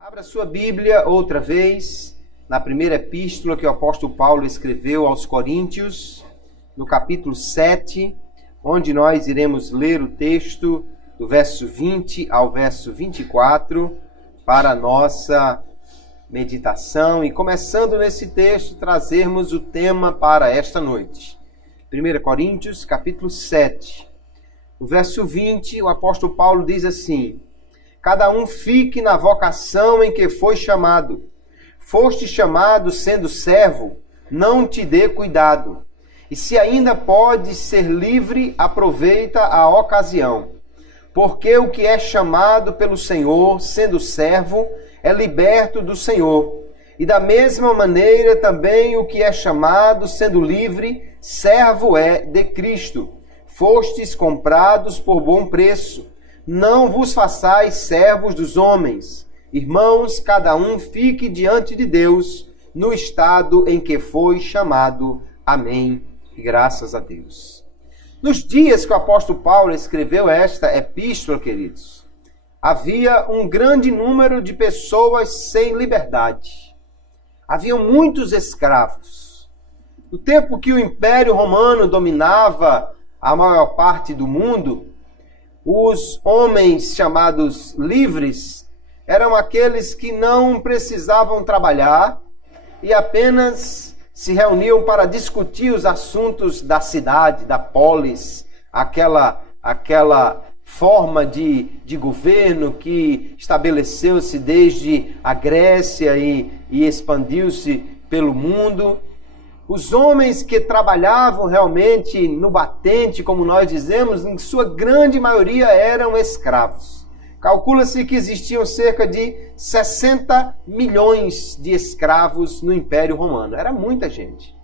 Abra sua Bíblia outra vez, na primeira epístola que o apóstolo Paulo escreveu aos Coríntios, no capítulo 7, onde nós iremos ler o texto do verso 20 ao verso 24 para a nossa meditação. E começando nesse texto, trazermos o tema para esta noite. 1 Coríntios, capítulo 7, no verso 20, o apóstolo Paulo diz assim: cada um fique na vocação em que foi chamado. Foste chamado sendo servo, não te dê cuidado. E se ainda pode ser livre, aproveita a ocasião. Porque o que é chamado pelo Senhor, sendo servo, é liberto do Senhor. E da mesma maneira também o que é chamado, sendo livre, servo é de Cristo. Fostes comprados por bom preço. Não vos façais servos dos homens. Irmãos, cada um fique diante de Deus no estado em que foi chamado. Amém. E graças a Deus. Nos dias que o apóstolo Paulo escreveu esta epístola, queridos, havia um grande número de pessoas sem liberdade. Haviam muitos escravos. No tempo que o Império Romano dominava a maior parte do mundo, os homens chamados livres eram aqueles que não precisavam trabalhar e apenas se reuniam para discutir os assuntos da cidade, da polis, aquela forma de governo que estabeleceu-se desde a Grécia e expandiu-se pelo mundo. Os homens que trabalhavam realmente no batente, como nós dizemos, em sua grande maioria eram escravos. Calcula-se que existiam cerca de 60 milhões de escravos no Império Romano. Era muita gente.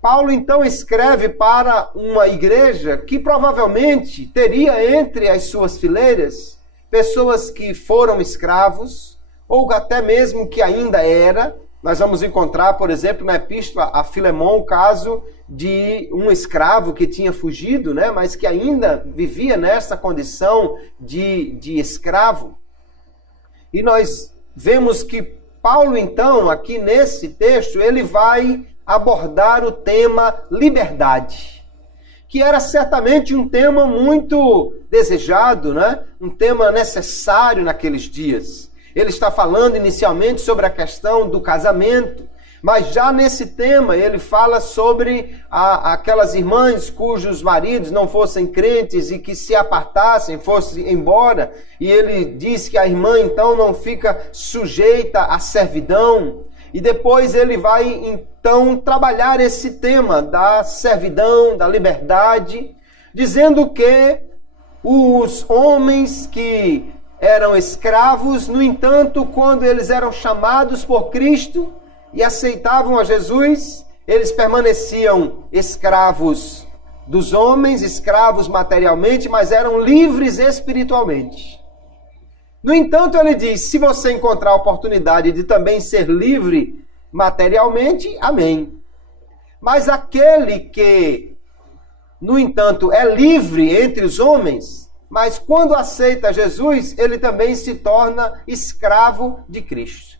Paulo então escreve para uma igreja que provavelmente teria entre as suas fileiras pessoas que foram escravos, ou até mesmo que ainda era. Nós vamos encontrar, por exemplo, na epístola a Filemão, o caso de um escravo que tinha fugido, mas que ainda vivia nessa condição de escravo. E nós vemos que Paulo, então, aqui nesse texto, ele vai abordar o tema liberdade, que era certamente um tema muito desejado, um tema necessário naqueles dias. Ele está falando inicialmente sobre a questão do casamento, mas já nesse tema ele fala sobre aquelas irmãs cujos maridos não fossem crentes e que se apartassem, fossem embora. E ele diz que a irmã então não fica sujeita à servidão. E depois ele vai então trabalhar esse tema da servidão, da liberdade, dizendo que os homens que eram escravos, no entanto, quando eles eram chamados por Cristo e aceitavam a Jesus, eles permaneciam escravos dos homens, escravos materialmente, mas eram livres espiritualmente. No entanto, ele diz, se você encontrar a oportunidade de também ser livre materialmente, amém. Mas aquele que, no entanto, é livre entre os homens, mas quando aceita Jesus, ele também se torna escravo de Cristo.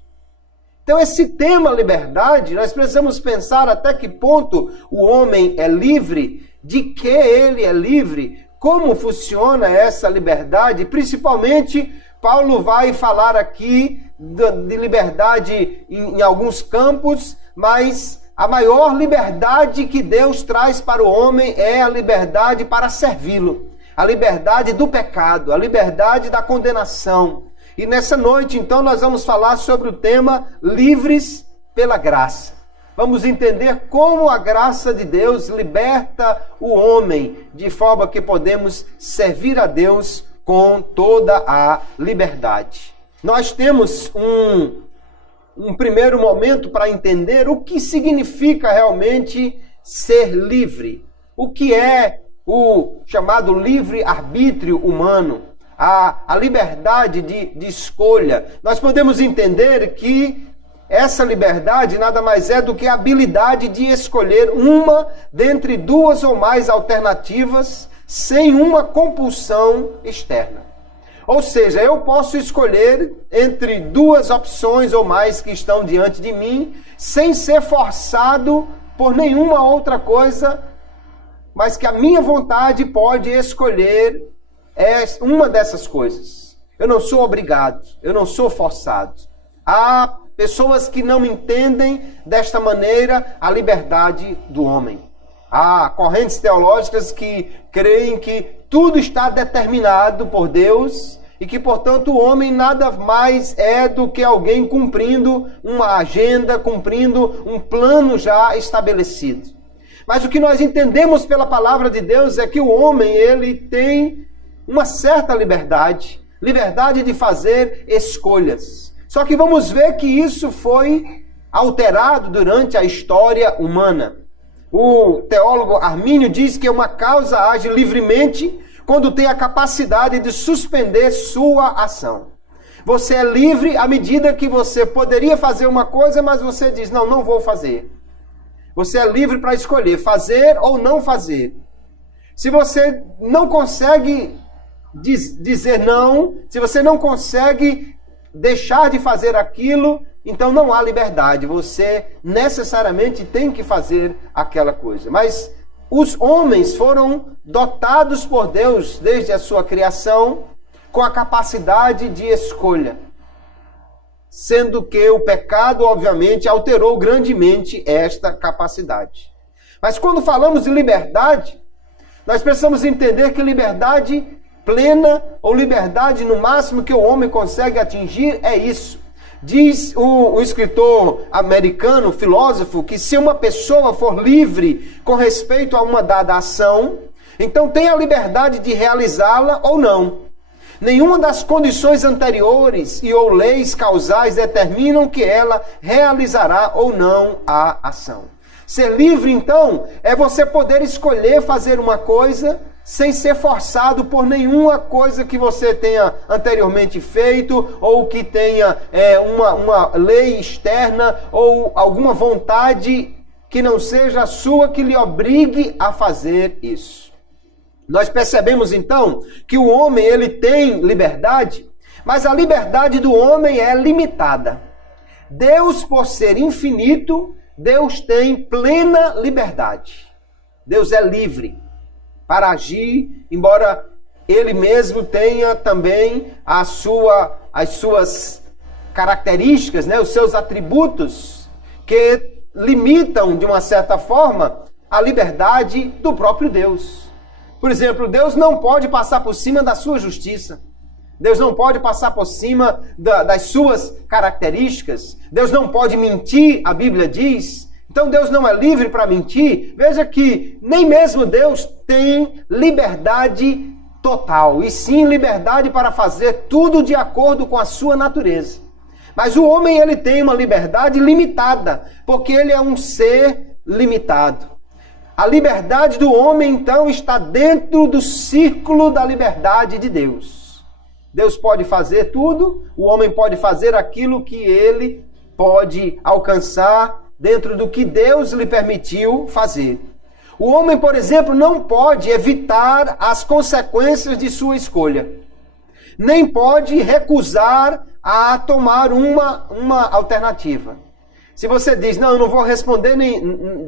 Então esse tema liberdade, nós precisamos pensar até que ponto o homem é livre, de que ele é livre, como funciona essa liberdade. Principalmente, Paulo vai falar aqui de liberdade em alguns campos, mas a maior liberdade que Deus traz para o homem é a liberdade para servi-lo. A liberdade do pecado, a liberdade da condenação. E nessa noite, então, nós vamos falar sobre o tema livres pela graça. Vamos entender como a graça de Deus liberta o homem, de forma que podemos servir a Deus com toda a liberdade. Nós temos um primeiro momento para entender o que significa realmente ser livre. O que é o chamado livre-arbítrio humano, a liberdade de escolha. Nós podemos entender que essa liberdade nada mais é do que a habilidade de escolher uma dentre duas ou mais alternativas sem uma compulsão externa. Ou seja, eu posso escolher entre duas opções ou mais que estão diante de mim, sem ser forçado por nenhuma outra coisa, mas que a minha vontade pode escolher uma dessas coisas. Eu não sou obrigado, eu não sou forçado. Há pessoas que não entendem desta maneira a liberdade do homem. Há correntes teológicas que creem que tudo está determinado por Deus e que, portanto, o homem nada mais é do que alguém cumprindo uma agenda, cumprindo um plano já estabelecido. Mas o que nós entendemos pela palavra de Deus é que o homem, ele tem uma certa liberdade de fazer escolhas. Só que vamos ver que isso foi alterado durante a história humana. O teólogo Armínio diz que uma causa age livremente quando tem a capacidade de suspender sua ação. Você é livre à medida que você poderia fazer uma coisa, mas você diz, não vou fazer. Você é livre para escolher fazer ou não fazer. Se você não consegue dizer não, se você não consegue deixar de fazer aquilo, então não há liberdade. Você necessariamente tem que fazer aquela coisa. Mas os homens foram dotados por Deus, desde a sua criação, com a capacidade de escolha. Sendo que o pecado, obviamente, alterou grandemente esta capacidade. Mas quando falamos de liberdade, nós precisamos entender que liberdade plena, ou liberdade no máximo que o homem consegue atingir, é isso. Diz o escritor americano, filósofo, que se uma pessoa for livre com respeito a uma dada ação, então tem a liberdade de realizá-la ou não. Nenhuma das condições anteriores e ou leis causais determinam que ela realizará ou não a ação. Ser livre, então, é você poder escolher fazer uma coisa sem ser forçado por nenhuma coisa que você tenha anteriormente feito, ou que tenha uma lei externa, ou alguma vontade que não seja a sua que lhe obrigue a fazer isso. Nós percebemos então que o homem ele tem liberdade, mas a liberdade do homem é limitada. Deus, por ser infinito, Deus tem plena liberdade. Deus é livre para agir, embora ele mesmo tenha também as suas características, né, os seus atributos, que limitam, de uma certa forma, a liberdade do próprio Deus. Por exemplo, Deus não pode passar por cima da sua justiça. Deus não pode passar por cima das suas características. Deus não pode mentir, a Bíblia diz. Então Deus não é livre para mentir. Veja que nem mesmo Deus tem liberdade total, e sim liberdade para fazer tudo de acordo com a sua natureza. Mas o homem ele tem uma liberdade limitada, porque ele é um ser limitado. A liberdade do homem, então, está dentro do círculo da liberdade de Deus. Deus pode fazer tudo, o homem pode fazer aquilo que ele pode alcançar dentro do que Deus lhe permitiu fazer. O homem, por exemplo, não pode evitar as consequências de sua escolha. Nem pode recusar a tomar uma alternativa. Se você diz, não, eu não vou responder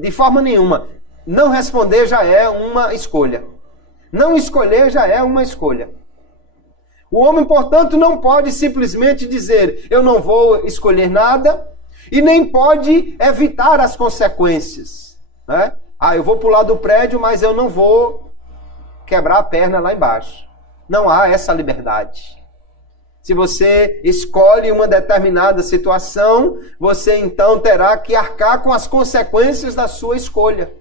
de forma nenhuma. Não responder já é uma escolha. Não escolher já é uma escolha. O homem, portanto, não pode simplesmente dizer, eu não vou escolher nada, e nem pode evitar as consequências. Né? Eu vou pular do prédio, mas eu não vou quebrar a perna lá embaixo. Não há essa liberdade. Se você escolhe uma determinada situação, você então terá que arcar com as consequências da sua escolha.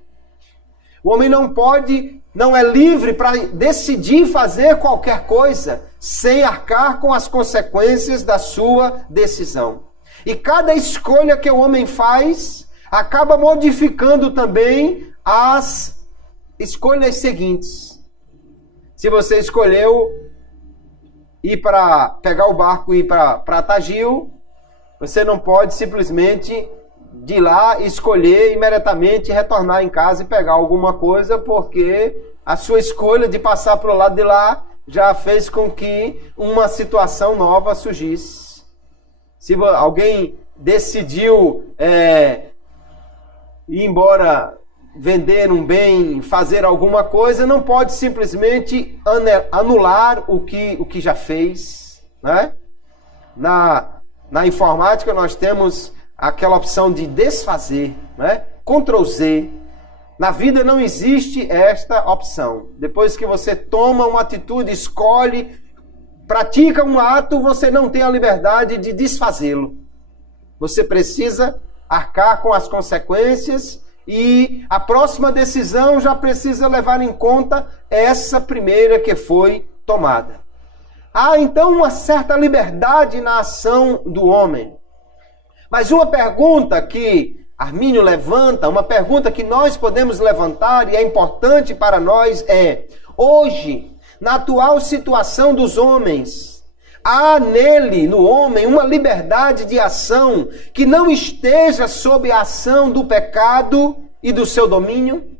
O homem não é livre para decidir fazer qualquer coisa sem arcar com as consequências da sua decisão. E cada escolha que o homem faz acaba modificando também as escolhas seguintes. Se você escolheu ir para pegar o barco e ir para Tagil, Você não pode simplesmente de ir lá, escolher imediatamente, retornar em casa e pegar alguma coisa, porque a sua escolha de passar para o lado de lá já fez com que uma situação nova surgisse. Se alguém decidiu ir embora, vender um bem, fazer alguma coisa, não pode simplesmente anular o que já fez, né? Na informática nós temos aquela opção de desfazer, né? Ctrl Z. Na vida não existe esta opção. Depois que você toma uma atitude, escolhe, pratica um ato, você não tem a liberdade de desfazê-lo. Você precisa arcar com as consequências e a próxima decisão já precisa levar em conta essa primeira que foi tomada. Há então uma certa liberdade na ação do homem. Mas uma pergunta que Armínio levanta, uma pergunta que nós podemos levantar e é importante para nós é: hoje, na atual situação dos homens, há nele, no homem, uma liberdade de ação que não esteja sob a ação do pecado e do seu domínio?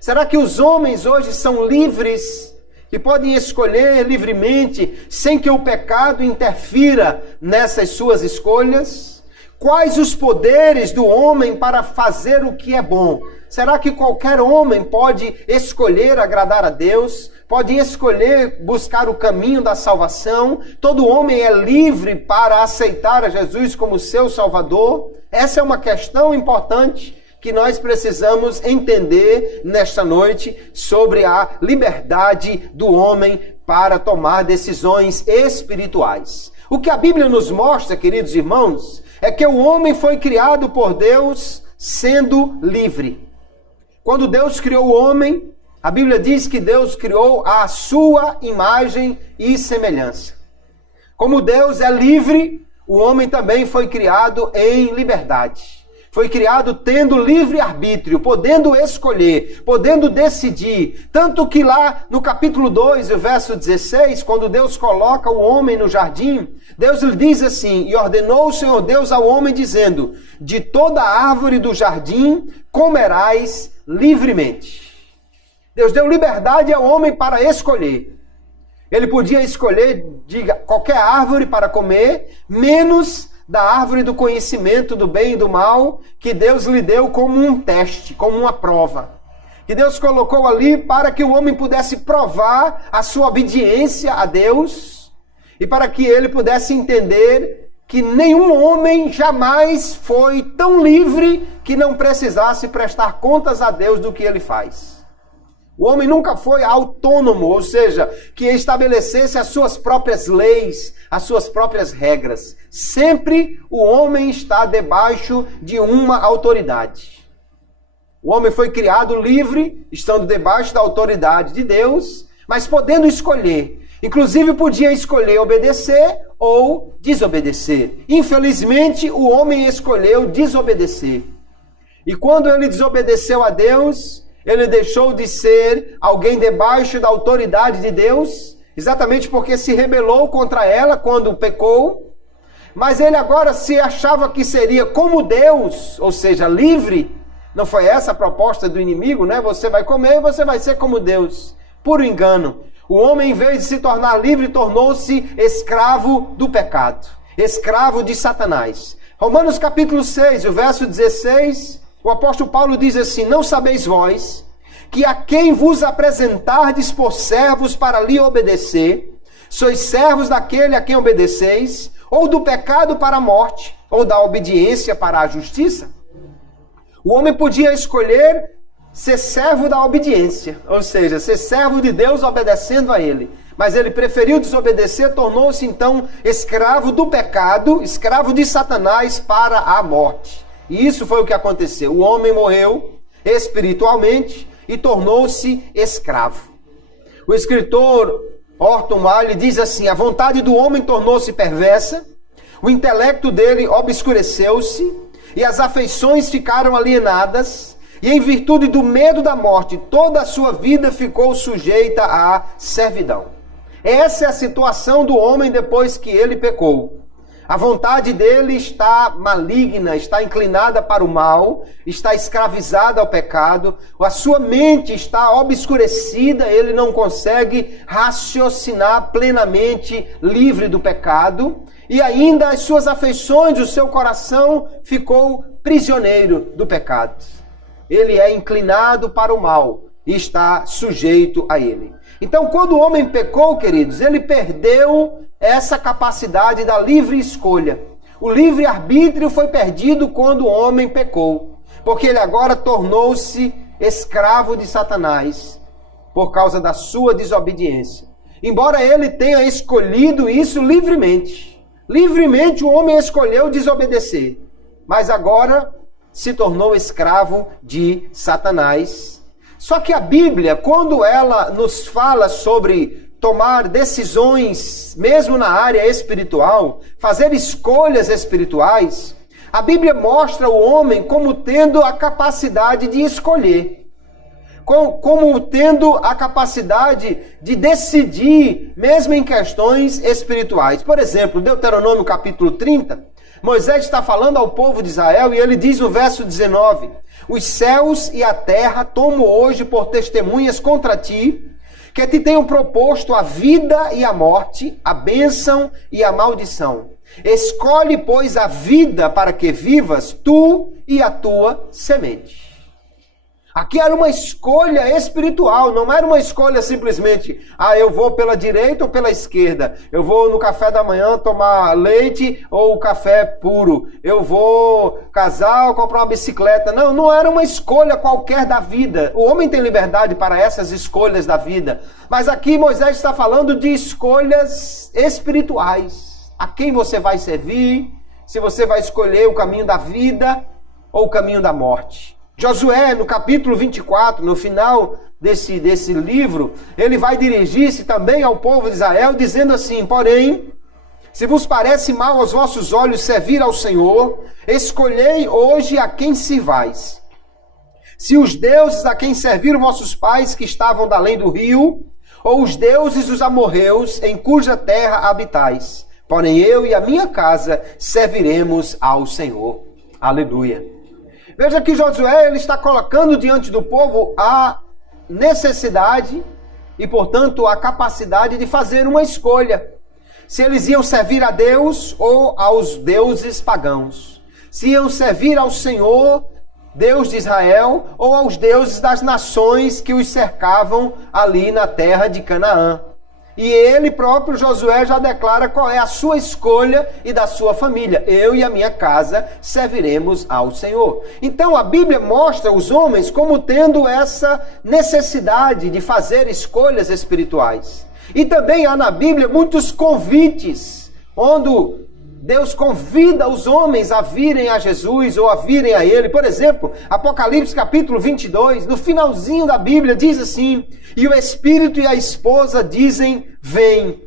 Será que os homens hoje são livres, que podem escolher livremente, sem que o pecado interfira nessas suas escolhas? Quais os poderes do homem para fazer o que é bom? Será que qualquer homem pode escolher agradar a Deus? Pode escolher buscar o caminho da salvação? Todo homem é livre para aceitar a Jesus como seu Salvador? Essa é uma questão importante que nós precisamos entender nesta noite sobre a liberdade do homem para tomar decisões espirituais. O que a Bíblia nos mostra, queridos irmãos, é que o homem foi criado por Deus sendo livre. Quando Deus criou o homem, a Bíblia diz que Deus criou a sua imagem e semelhança. Como Deus é livre, o homem também foi criado em liberdade. Foi criado tendo livre arbítrio, podendo escolher, podendo decidir. Tanto que lá no capítulo 2, o verso 16, quando Deus coloca o homem no jardim, Deus lhe diz assim: e ordenou o Senhor Deus ao homem, dizendo: de toda árvore do jardim comerás livremente. Deus deu liberdade ao homem para escolher. Ele podia escolher qualquer árvore para comer, menos da árvore do conhecimento do bem e do mal, que Deus lhe deu como um teste, como uma prova. Que Deus colocou ali para que o homem pudesse provar a sua obediência a Deus e para que ele pudesse entender que nenhum homem jamais foi tão livre que não precisasse prestar contas a Deus do que ele faz. O homem nunca foi autônomo, ou seja, que estabelecesse as suas próprias leis, as suas próprias regras. Sempre o homem está debaixo de uma autoridade. O homem foi criado livre, estando debaixo da autoridade de Deus, mas podendo escolher. Inclusive podia escolher obedecer ou desobedecer. Infelizmente, o homem escolheu desobedecer. E quando ele desobedeceu a Deus, ele deixou de ser alguém debaixo da autoridade de Deus, exatamente porque se rebelou contra ela quando pecou. Mas ele agora se achava que seria como Deus, ou seja, livre. Não foi essa a proposta do inimigo, né? Você vai comer e você vai ser como Deus. Puro engano. O homem, em vez de se tornar livre, tornou-se escravo do pecado. Escravo de Satanás. Romanos capítulo 6, o verso 16... o apóstolo Paulo diz assim: não sabeis vós que a quem vos apresentardes por servos para lhe obedecer, sois servos daquele a quem obedeceis, ou do pecado para a morte, ou da obediência para a justiça? O homem podia escolher ser servo da obediência, ou seja, ser servo de Deus obedecendo a ele. Mas ele preferiu desobedecer, tornou-se então escravo do pecado, escravo de Satanás para a morte. E isso foi o que aconteceu. O homem morreu espiritualmente e tornou-se escravo. O escritor Orton Wilde diz assim: a vontade do homem tornou-se perversa, o intelecto dele obscureceu-se e as afeições ficaram alienadas, e em virtude do medo da morte, toda a sua vida ficou sujeita à servidão. Essa é a situação do homem depois que ele pecou. A vontade dele está maligna, está inclinada para o mal, está escravizada ao pecado, a sua mente está obscurecida, ele não consegue raciocinar plenamente livre do pecado, e ainda as suas afeições, o seu coração ficou prisioneiro do pecado. Ele é inclinado para o mal e está sujeito a ele. Então, quando o homem pecou, queridos, ele perdeu essa capacidade da livre escolha. O livre-arbítrio foi perdido quando o homem pecou, porque ele agora tornou-se escravo de Satanás por causa da sua desobediência. Embora ele tenha escolhido isso livremente. Livremente o homem escolheu desobedecer, mas agora se tornou escravo de Satanás. Só que a Bíblia, quando ela nos fala sobre tomar decisões, mesmo na área espiritual, fazer escolhas espirituais, a Bíblia mostra o homem como tendo a capacidade de escolher, como tendo a capacidade de decidir, mesmo em questões espirituais. Por exemplo, Deuteronômio capítulo 30, Moisés está falando ao povo de Israel e ele diz no verso 19: os céus e a terra tomo hoje por testemunhas contra ti, que te tenho proposto a vida e a morte, a bênção e a maldição. Escolhe, pois, a vida para que vivas, tu e a tua semente. Aqui era uma escolha espiritual, não era uma escolha simplesmente, eu vou pela direita ou pela esquerda, eu vou no café da manhã tomar leite ou café puro, eu vou casar ou comprar uma bicicleta. Não, não era uma escolha qualquer da vida. O homem tem liberdade para essas escolhas da vida, mas aqui Moisés está falando de escolhas espirituais. A quem você vai servir, se você vai escolher o caminho da vida ou o caminho da morte. Josué, no capítulo 24, no final desse livro, ele vai dirigir-se também ao povo de Israel, dizendo assim: porém, se vos parece mal aos vossos olhos servir ao Senhor, escolhei hoje a quem sirvais. Se os deuses a quem serviram vossos pais que estavam da além do rio, ou os deuses dos amorreus em cuja terra habitais. Porém, eu e a minha casa serviremos ao Senhor. Aleluia. Veja que Josué ele está colocando diante do povo a necessidade e, portanto, a capacidade de fazer uma escolha. Se eles iam servir a Deus ou aos deuses pagãos. Se iam servir ao Senhor, Deus de Israel, ou aos deuses das nações que os cercavam ali na terra de Canaã. E ele próprio, Josué, já declara qual é a sua escolha e da sua família. Eu e a minha casa serviremos ao Senhor. Então a Bíblia mostra os homens como tendo essa necessidade de fazer escolhas espirituais. E também há na Bíblia muitos convites, onde Deus convida os homens a virem a Jesus ou a virem a Ele. Por exemplo, Apocalipse capítulo 22, no finalzinho da Bíblia, diz assim: e o Espírito e a esposa dizem, vem.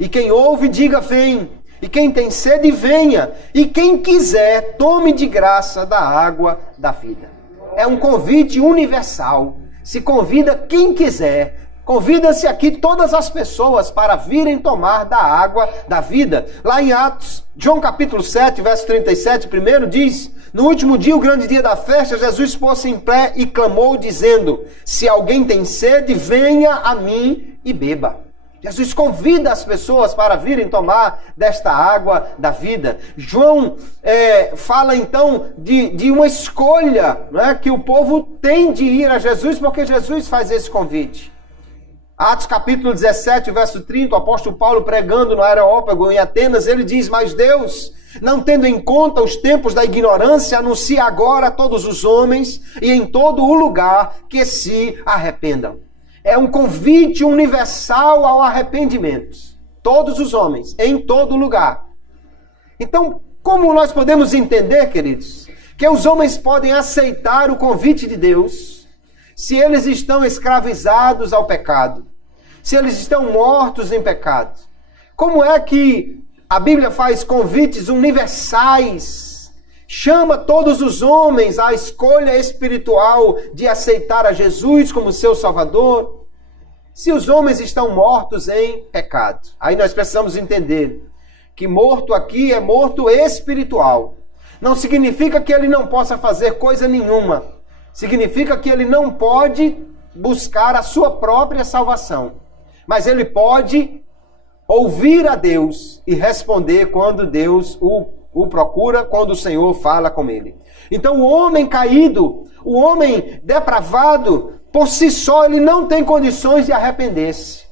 E quem ouve, diga, vem. E quem tem sede, venha. E quem quiser, tome de graça da água da vida. É um convite universal. Se convida quem quiser. Convida-se aqui todas as pessoas para virem tomar da água da vida. Lá em Atos, João capítulo 7, verso 37, primeiro diz: no último dia, o grande dia da festa, Jesus pôs-se em pé e clamou, dizendo: se alguém tem sede, venha a mim e beba. Jesus convida as pessoas para virem tomar desta água da vida. João fala então de uma escolha, né, que o povo tem de ir a Jesus, porque Jesus faz esse convite. Atos capítulo 17, verso 30, o apóstolo Paulo pregando no Areópago em Atenas, ele diz: mas Deus, não tendo em conta os tempos da ignorância, anuncia agora a todos os homens e em todo o lugar que se arrependam. É um convite universal ao arrependimento. Todos os homens, em todo lugar. Então, como nós podemos entender, queridos, que os homens podem aceitar o convite de Deus se eles estão escravizados ao pecado, se eles estão mortos em pecado? Como é que a Bíblia faz convites universais, chama todos os homens à escolha espiritual de aceitar a Jesus como seu Salvador, se os homens estão mortos em pecado? Aí nós precisamos entender que morto aqui é morto espiritual. Não significa que ele não possa fazer coisa nenhuma. Significa que ele não pode buscar a sua própria salvação. Mas ele pode ouvir a Deus e responder quando Deus o procura, quando o Senhor fala com ele. Então o homem caído, o homem depravado, por si só ele não tem condições de arrepender-se.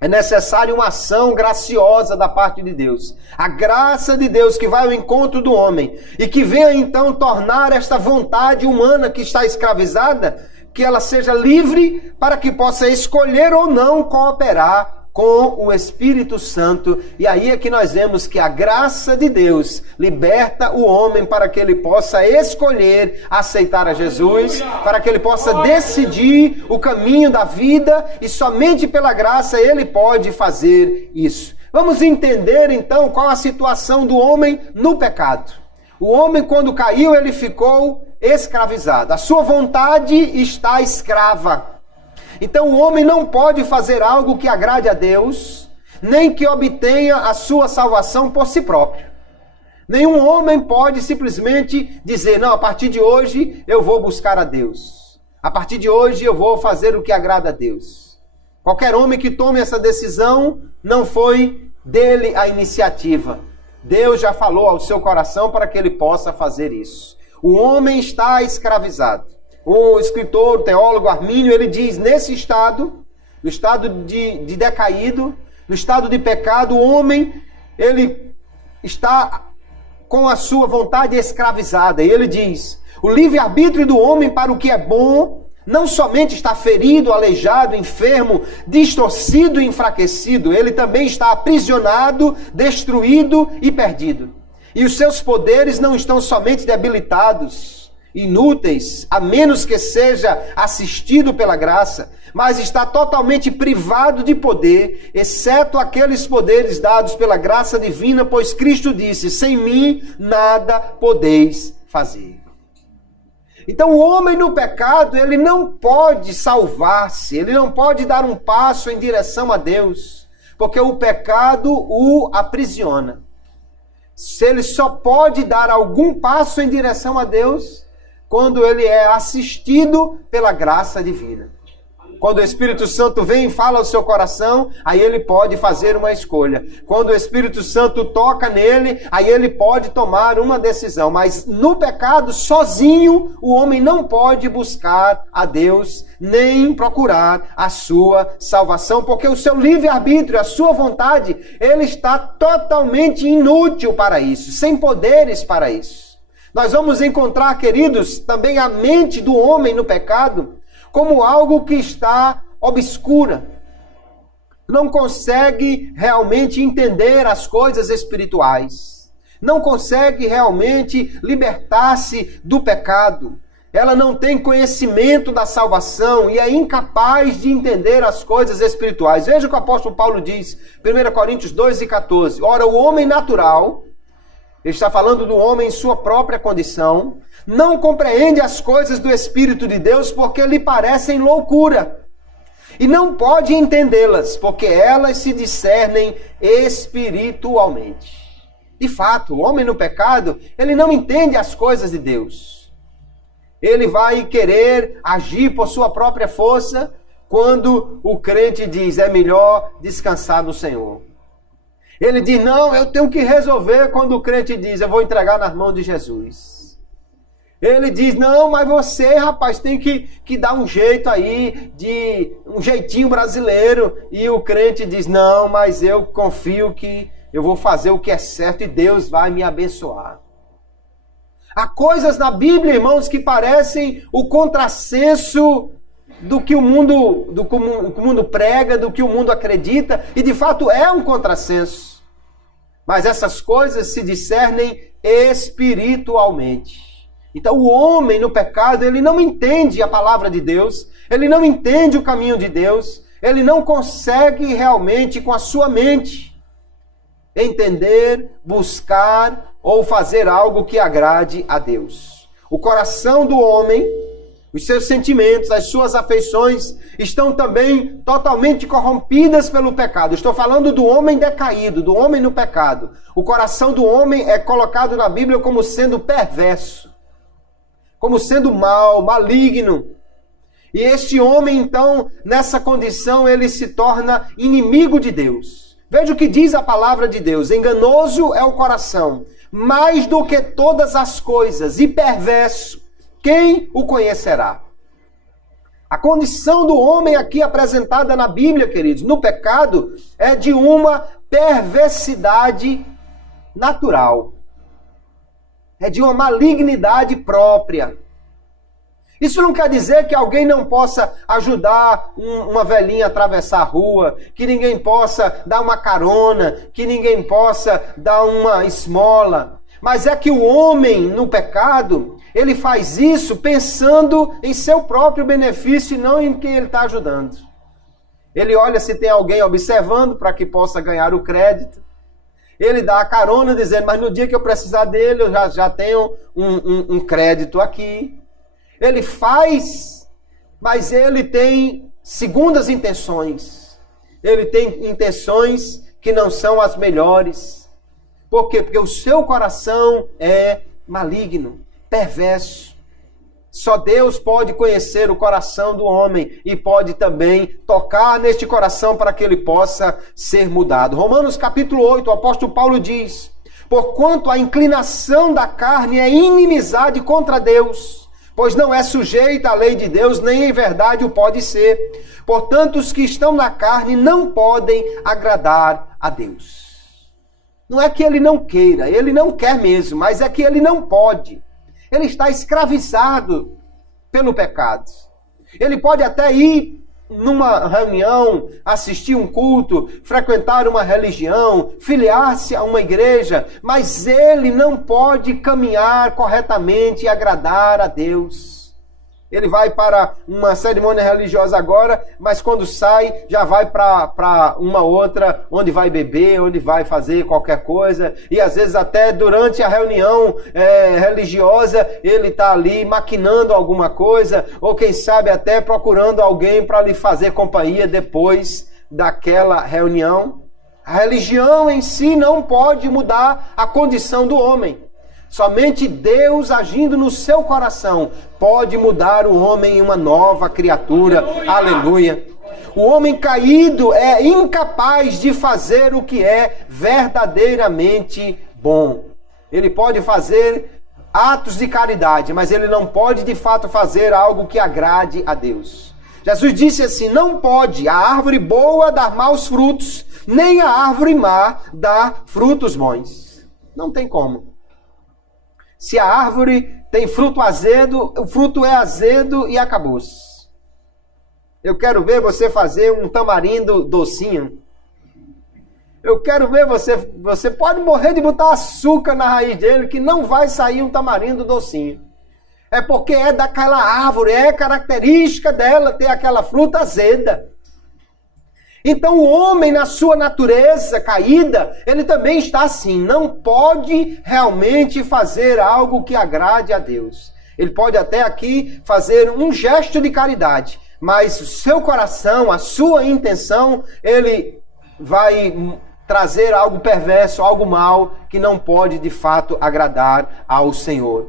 É necessário uma ação graciosa da parte de Deus. A graça de Deus que vai ao encontro do homem e que venha então tornar esta vontade humana que está escravizada, que ela seja livre para que possa escolher ou não cooperar com o Espírito Santo. E aí é que nós vemos que a graça de Deus liberta o homem para que ele possa escolher aceitar a Jesus, para que ele possa decidir o caminho da vida, e somente pela graça ele pode fazer isso. Vamos entender então qual a situação do homem no pecado. O homem, quando caiu, ele ficou escravizado. A sua vontade está escrava. Então o homem não pode fazer algo que agrade a Deus, nem que obtenha a sua salvação por si próprio. Nenhum homem pode simplesmente dizer, não, a partir de hoje eu vou buscar a Deus. A partir de hoje eu vou fazer o que agrada a Deus. Qualquer homem que tome essa decisão, não foi dele a iniciativa. Deus já falou ao seu coração para que ele possa fazer isso. O homem está escravizado. O escritor, o teólogo Armínio, ele diz, nesse estado, no estado de decaído, no estado de pecado, o homem, ele está com a sua vontade escravizada. E ele diz, o livre-arbítrio do homem para o que é bom, não somente está ferido, aleijado, enfermo, distorcido e enfraquecido, ele também está aprisionado, destruído e perdido. E os seus poderes não estão somente debilitados, inúteis, a menos que seja assistido pela graça, mas está totalmente privado de poder, exceto aqueles poderes dados pela graça divina, pois Cristo disse, sem mim nada podeis fazer. Então o homem no pecado, ele não pode salvar-se, ele não pode dar um passo em direção a Deus, porque o pecado o aprisiona. Se ele só pode dar algum passo em direção a Deus quando ele é assistido pela graça divina. Quando o Espírito Santo vem e fala ao seu coração, aí ele pode fazer uma escolha. Quando o Espírito Santo toca nele, aí ele pode tomar uma decisão. Mas no pecado, sozinho, o homem não pode buscar a Deus, nem procurar a sua salvação, porque o seu livre-arbítrio, a sua vontade, ele está totalmente inútil para isso, sem poderes para isso. Nós vamos encontrar, queridos, também a mente do homem no pecado como algo que está obscura. Não consegue realmente entender as coisas espirituais. Não consegue realmente libertar-se do pecado. Ela não tem conhecimento da salvação e é incapaz de entender as coisas espirituais. Veja o que o apóstolo Paulo diz, 1 Coríntios 2:14. Ora, o homem natural, ele está falando do homem em sua própria condição, não compreende as coisas do Espírito de Deus porque lhe parecem loucura. E não pode entendê-las porque elas se discernem espiritualmente. De fato, o homem no pecado, ele não entende as coisas de Deus. Ele vai querer agir por sua própria força quando o crente diz, é melhor descansar no Senhor. Ele diz, não, eu tenho que resolver quando o crente diz, eu vou entregar nas mãos de Jesus. Ele diz, não, mas você, rapaz, tem que dar um jeito aí, um jeitinho brasileiro. E o crente diz, não, mas eu confio que eu vou fazer o que é certo e Deus vai me abençoar. Há coisas na Bíblia, irmãos, que parecem o contrassenso do que o mundo prega, do que o mundo acredita, e de fato é um contrassenso. Mas essas coisas se discernem espiritualmente. Então o homem no pecado, ele não entende a palavra de Deus, ele não entende o caminho de Deus, ele não consegue realmente com a sua mente entender, buscar ou fazer algo que agrade a Deus. O coração do homem, Os seus sentimentos, as suas afeições estão também totalmente corrompidas pelo pecado. Estou falando do homem decaído, do homem no pecado. O coração do homem é colocado na Bíblia como sendo perverso, como sendo mau, maligno. E este homem, então, nessa condição, ele se torna inimigo de Deus. Veja o que diz a palavra de Deus. Enganoso é o coração, mais do que todas as coisas, e perverso. Quem o conhecerá? A condição do homem aqui apresentada na Bíblia, queridos, no pecado, é de uma perversidade natural. É de uma malignidade própria. Isso não quer dizer que alguém não possa ajudar uma velhinha a atravessar a rua, que ninguém possa dar uma carona, que ninguém possa dar uma esmola. Mas é que o homem no pecado, ele faz isso pensando em seu próprio benefício e não em quem ele está ajudando. Ele olha se tem alguém observando para que possa ganhar o crédito. Ele dá a carona dizendo, mas no dia que eu precisar dele, eu já tenho um crédito aqui. Ele faz, mas ele tem segundas intenções. Ele tem intenções que não são as melhores. Por quê? Porque o seu coração é maligno, perverso. Só Deus pode conhecer o coração do homem e pode também tocar neste coração para que ele possa ser mudado. Romanos capítulo 8, o apóstolo Paulo diz, porquanto a inclinação da carne é inimizade contra Deus, pois não é sujeita à lei de Deus, nem em verdade o pode ser. Portanto, os que estão na carne não podem agradar a Deus. Não é que ele não queira, ele não quer mesmo, mas é que ele não pode. Ele está escravizado pelo pecado. Ele pode até ir numa reunião, assistir um culto, frequentar uma religião, filiar-se a uma igreja, mas ele não pode caminhar corretamente e agradar a Deus. Ele vai para uma cerimônia religiosa agora, mas quando sai, já vai para uma outra, onde vai beber, onde vai fazer qualquer coisa. E às vezes até durante a reunião religiosa, ele está ali maquinando alguma coisa, ou quem sabe até procurando alguém para lhe fazer companhia depois daquela reunião. A religião em si não pode mudar a condição do homem. Somente Deus agindo no seu coração pode mudar o homem em uma nova criatura. Aleluia! Aleluia. O homem caído é incapaz de fazer o que é verdadeiramente bom. Ele pode fazer atos de caridade, mas ele não pode de fato fazer algo que agrade a Deus. Jesus disse assim, não pode a árvore boa dar maus frutos, nem a árvore má dar frutos bons. Não tem como. Se a árvore tem fruto azedo, o fruto é azedo e acabou-se. Eu quero ver você fazer um tamarindo docinho. Eu quero ver você pode morrer de botar açúcar na raiz dele, que não vai sair um tamarindo docinho. É porque é daquela árvore, é característica dela ter aquela fruta azeda. Então o homem na sua natureza caída, ele também está assim, não pode realmente fazer algo que agrade a Deus. Ele pode até aqui fazer um gesto de caridade, mas o seu coração, a sua intenção, ele vai trazer algo perverso, algo mal, que não pode de fato agradar ao Senhor.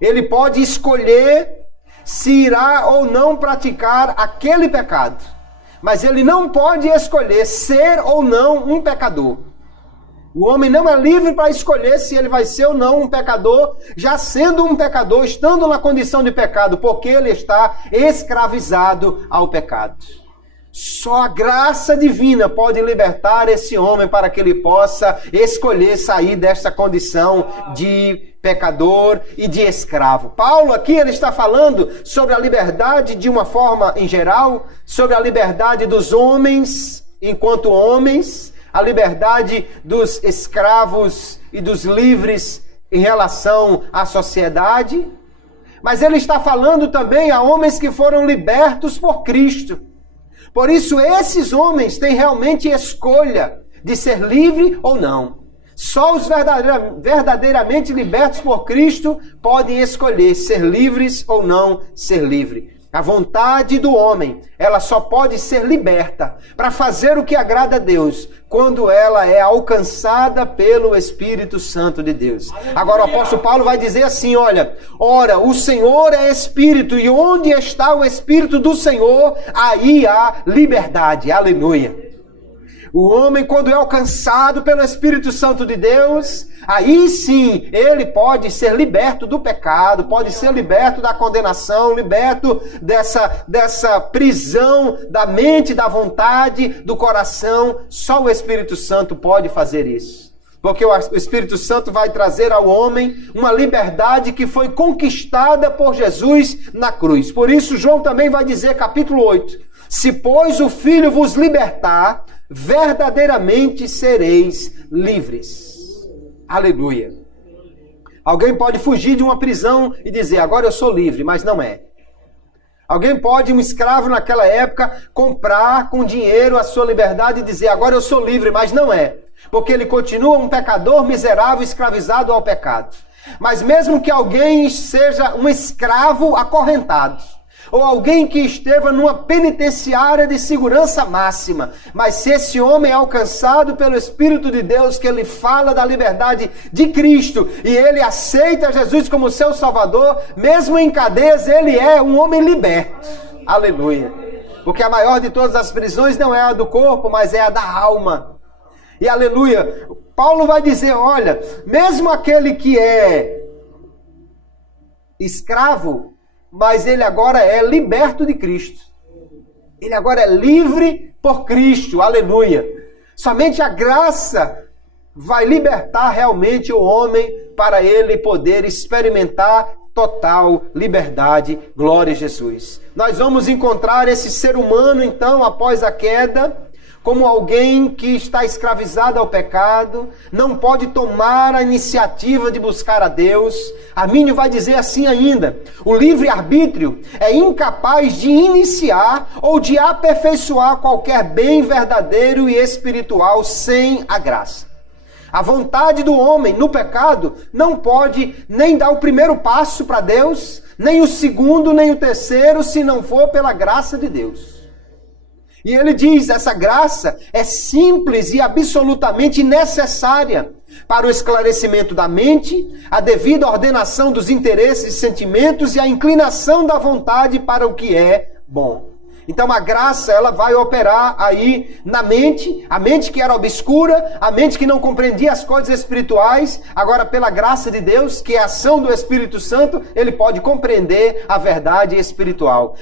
Ele pode escolher se irá ou não praticar aquele pecado. Mas ele não pode escolher ser ou não um pecador. O homem não é livre para escolher se ele vai ser ou não um pecador, já sendo um pecador, estando na condição de pecado, porque ele está escravizado ao pecado. Só a graça divina pode libertar esse homem para que ele possa escolher sair desta condição de pecador e de escravo. Paulo aqui ele está falando sobre a liberdade de uma forma em geral, sobre a liberdade dos homens enquanto homens, a liberdade dos escravos e dos livres em relação à sociedade, mas ele está falando também a homens que foram libertos por Cristo. Por isso esses homens têm realmente escolha de ser livre ou não. Só os verdadeiramente libertos por Cristo podem escolher ser livres ou não ser livre. A vontade do homem, ela só pode ser liberta para fazer o que agrada a Deus quando ela é alcançada pelo Espírito Santo de Deus. Agora o apóstolo Paulo vai dizer assim, olha, ora, o Senhor é Espírito e onde está o Espírito do Senhor, aí há liberdade. Aleluia. O homem, quando é alcançado pelo Espírito Santo de Deus, aí sim, ele pode ser liberto do pecado, pode ser liberto da condenação, liberto dessa prisão da mente, da vontade, do coração. Só o Espírito Santo pode fazer isso. Porque o Espírito Santo vai trazer ao homem uma liberdade que foi conquistada por Jesus na cruz. Por isso, João também vai dizer, capítulo 8, se pois o Filho vos libertar, verdadeiramente sereis livres. Aleluia. Alguém pode fugir de uma prisão e dizer, agora eu sou livre, mas não é. Alguém pode, um escravo naquela época, comprar com dinheiro a sua liberdade e dizer, agora eu sou livre, mas não é. Porque ele continua um pecador miserável, escravizado ao pecado. Mas mesmo que alguém seja um escravo acorrentado, ou alguém que esteve numa penitenciária de segurança máxima, mas se esse homem é alcançado pelo Espírito de Deus, que ele fala da liberdade de Cristo, e ele aceita Jesus como seu Salvador, mesmo em cadeias, ele é um homem liberto. Aleluia. Porque a maior de todas as prisões não é a do corpo, mas é a da alma. E aleluia, Paulo vai dizer, olha, mesmo aquele que é escravo, mas ele agora é liberto de Cristo. Ele agora é livre por Cristo, aleluia. Somente a graça vai libertar realmente o homem para ele poder experimentar total liberdade. Glória a Jesus. Nós vamos encontrar esse ser humano, então, após a queda, como alguém que está escravizado ao pecado, não pode tomar a iniciativa de buscar a Deus. Armínio vai dizer assim ainda, o livre-arbítrio é incapaz de iniciar ou de aperfeiçoar qualquer bem verdadeiro e espiritual sem a graça. A vontade do homem no pecado não pode nem dar o primeiro passo para Deus, nem o segundo, nem o terceiro, se não for pela graça de Deus. E ele diz, essa graça é simples e absolutamente necessária para o esclarecimento da mente, a devida ordenação dos interesses e sentimentos e a inclinação da vontade para o que é bom. Então a graça, ela vai operar aí na mente, a mente que era obscura, a mente que não compreendia as coisas espirituais, agora pela graça de Deus, que é a ação do Espírito Santo, ele pode compreender a verdade espiritual.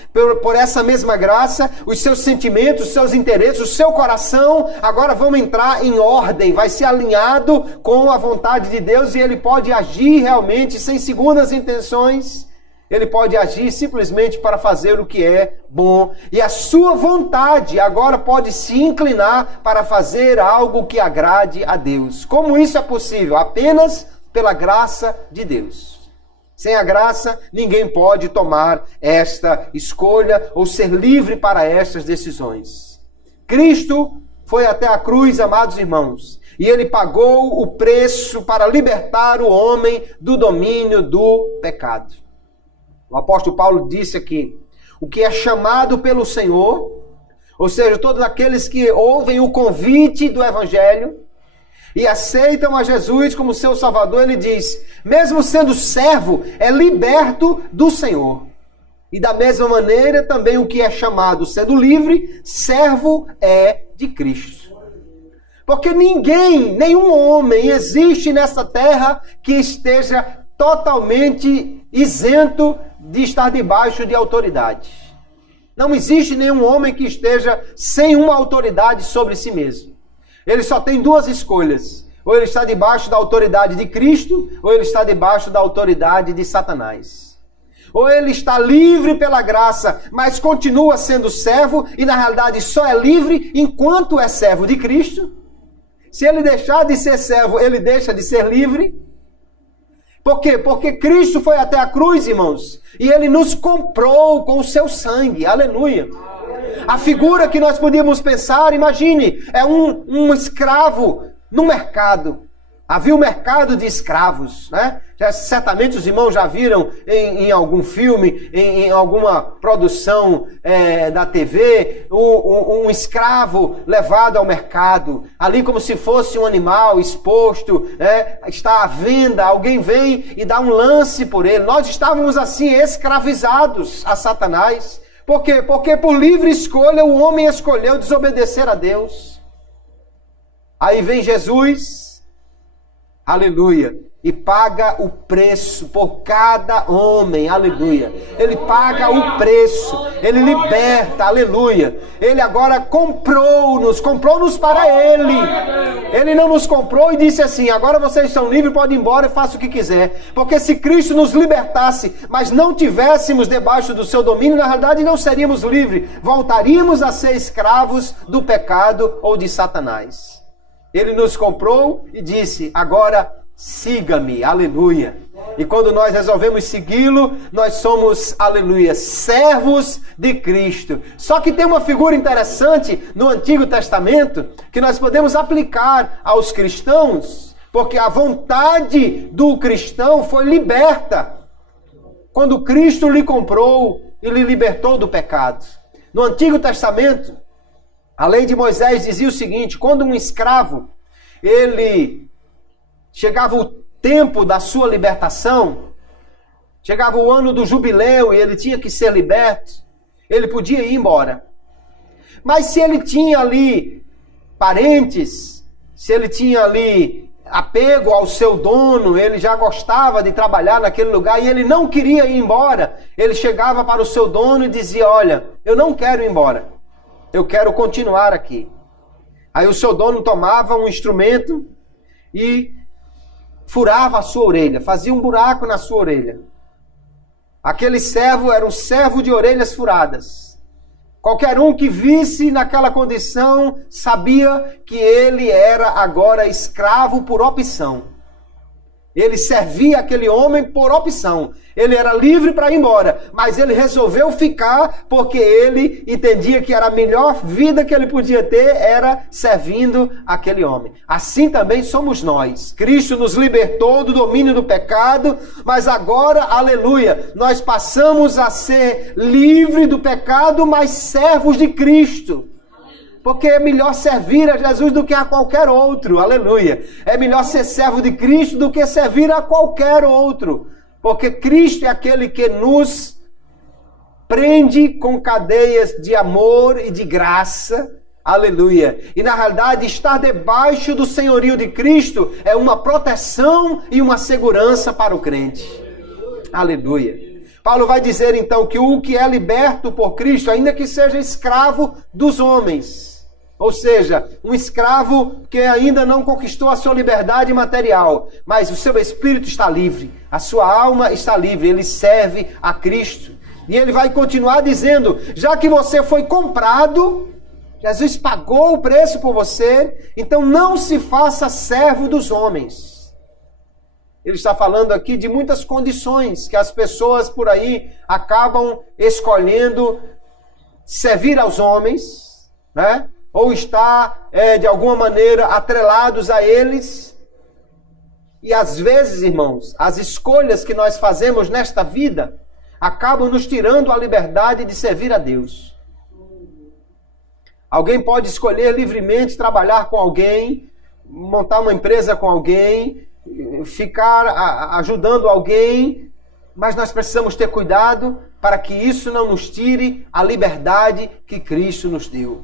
Por essa mesma graça, os seus sentimentos, os seus interesses, o seu coração, agora vão entrar em ordem, vai ser alinhado com a vontade de Deus e ele pode agir realmente sem segundas intenções. Ele pode agir simplesmente para fazer o que é bom. E a sua vontade agora pode se inclinar para fazer algo que agrade a Deus. Como isso é possível? Apenas pela graça de Deus. Sem a graça, ninguém pode tomar esta escolha ou ser livre para estas decisões. Cristo foi até a cruz, amados irmãos, e ele pagou o preço para libertar o homem do domínio do pecado. O apóstolo Paulo disse aqui, o que é chamado pelo Senhor, ou seja, todos aqueles que ouvem o convite do Evangelho e aceitam a Jesus como seu Salvador, ele diz, mesmo sendo servo, é liberto do Senhor. E da mesma maneira, também o que é chamado sendo livre, servo é de Cristo. Porque ninguém, nenhum homem existe nessa terra que esteja totalmente isento de estar debaixo de autoridade. Não existe nenhum homem que esteja sem uma autoridade sobre si mesmo. Ele só tem duas escolhas. Ou ele está debaixo da autoridade de Cristo, ou ele está debaixo da autoridade de Satanás. Ou ele está livre pela graça, mas continua sendo servo, e na realidade só é livre enquanto é servo de Cristo. Se ele deixar de ser servo, ele deixa de ser livre. Por quê? Porque Cristo foi até a cruz, irmãos, e ele nos comprou com o seu sangue. Aleluia. A figura que nós podíamos pensar, imagine, é um escravo no mercado. Havia um mercado de escravos, né? Certamente os irmãos já viram em algum filme, em alguma produção da TV, um escravo levado ao mercado, ali como se fosse um animal exposto, né? Está à venda, alguém vem e dá um lance por ele. Nós estávamos assim escravizados a Satanás. Por quê? Porque por livre escolha o homem escolheu desobedecer a Deus. Aí vem Jesus, aleluia, e paga o preço por cada homem, aleluia. Ele paga o preço, ele liberta, aleluia. Ele agora comprou-nos para ele. Ele não nos comprou e disse assim, agora vocês estão livres, podem ir embora e façam o que quiser. Porque se Cristo nos libertasse, mas não tivéssemos debaixo do seu domínio, na realidade não seríamos livres. Voltaríamos a ser escravos do pecado ou de Satanás. Ele nos comprou e disse, agora siga-me, aleluia. E quando nós resolvemos segui-lo, nós somos, aleluia, servos de Cristo. Só que tem uma figura interessante no Antigo Testamento que nós podemos aplicar aos cristãos, porque a vontade do cristão foi liberta quando Cristo lhe comprou e lhe libertou do pecado. No Antigo Testamento, a lei de Moisés dizia o seguinte, quando um escravo, chegava o tempo da sua libertação, chegava o ano do jubileu e ele tinha que ser liberto, ele podia ir embora. Mas se ele tinha ali parentes, se ele tinha ali apego ao seu dono, ele já gostava de trabalhar naquele lugar e ele não queria ir embora, ele chegava para o seu dono e dizia, olha, eu não quero ir embora, eu quero continuar aqui. Aí o seu dono tomava um instrumento e furava a sua orelha, fazia um buraco na sua orelha. Aquele servo era um servo de orelhas furadas. Qualquer um que visse naquela condição sabia que ele era agora escravo por opção. Ele servia aquele homem por opção. Ele era livre para ir embora, mas ele resolveu ficar porque ele entendia que era a melhor vida que ele podia ter era servindo aquele homem. Assim também somos nós. Cristo nos libertou do domínio do pecado, mas agora, aleluia, nós passamos a ser livres do pecado, mas servos de Cristo. Porque é melhor servir a Jesus do que a qualquer outro, aleluia. É melhor ser servo de Cristo do que servir a qualquer outro. Porque Cristo é aquele que nos prende com cadeias de amor e de graça, aleluia. E na realidade estar debaixo do senhorio de Cristo é uma proteção e uma segurança para o crente, aleluia. Paulo vai dizer então que o que é liberto por Cristo, ainda que seja escravo dos homens, ou seja, um escravo que ainda não conquistou a sua liberdade material, mas o seu espírito está livre, a sua alma está livre, ele serve a Cristo. E ele vai continuar dizendo, já que você foi comprado, Jesus pagou o preço por você, então não se faça servo dos homens. Ele está falando aqui de muitas condições que as pessoas por aí acabam escolhendo servir aos homens, né? Ou estar de alguma maneira atrelados a eles. E às vezes, irmãos, as escolhas que nós fazemos nesta vida acabam nos tirando a liberdade de servir a Deus. Alguém pode escolher livremente trabalhar com alguém, montar uma empresa com alguém, ficar ajudando alguém, mas nós precisamos ter cuidado para que isso não nos tire a liberdade que Cristo nos deu.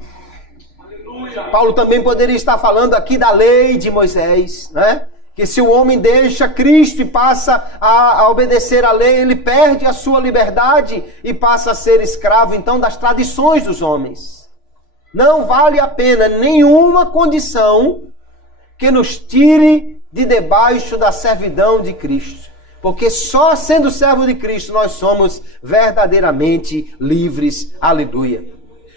Aleluia. Paulo também poderia estar falando aqui da lei de Moisés, né? Que se o homem deixa Cristo e passa a obedecer à lei, ele perde a sua liberdade e passa a ser escravo, então, das tradições dos homens. Não vale a pena nenhuma condição que nos tire de debaixo da servidão de Cristo. Porque só sendo servo de Cristo nós somos verdadeiramente livres. Aleluia.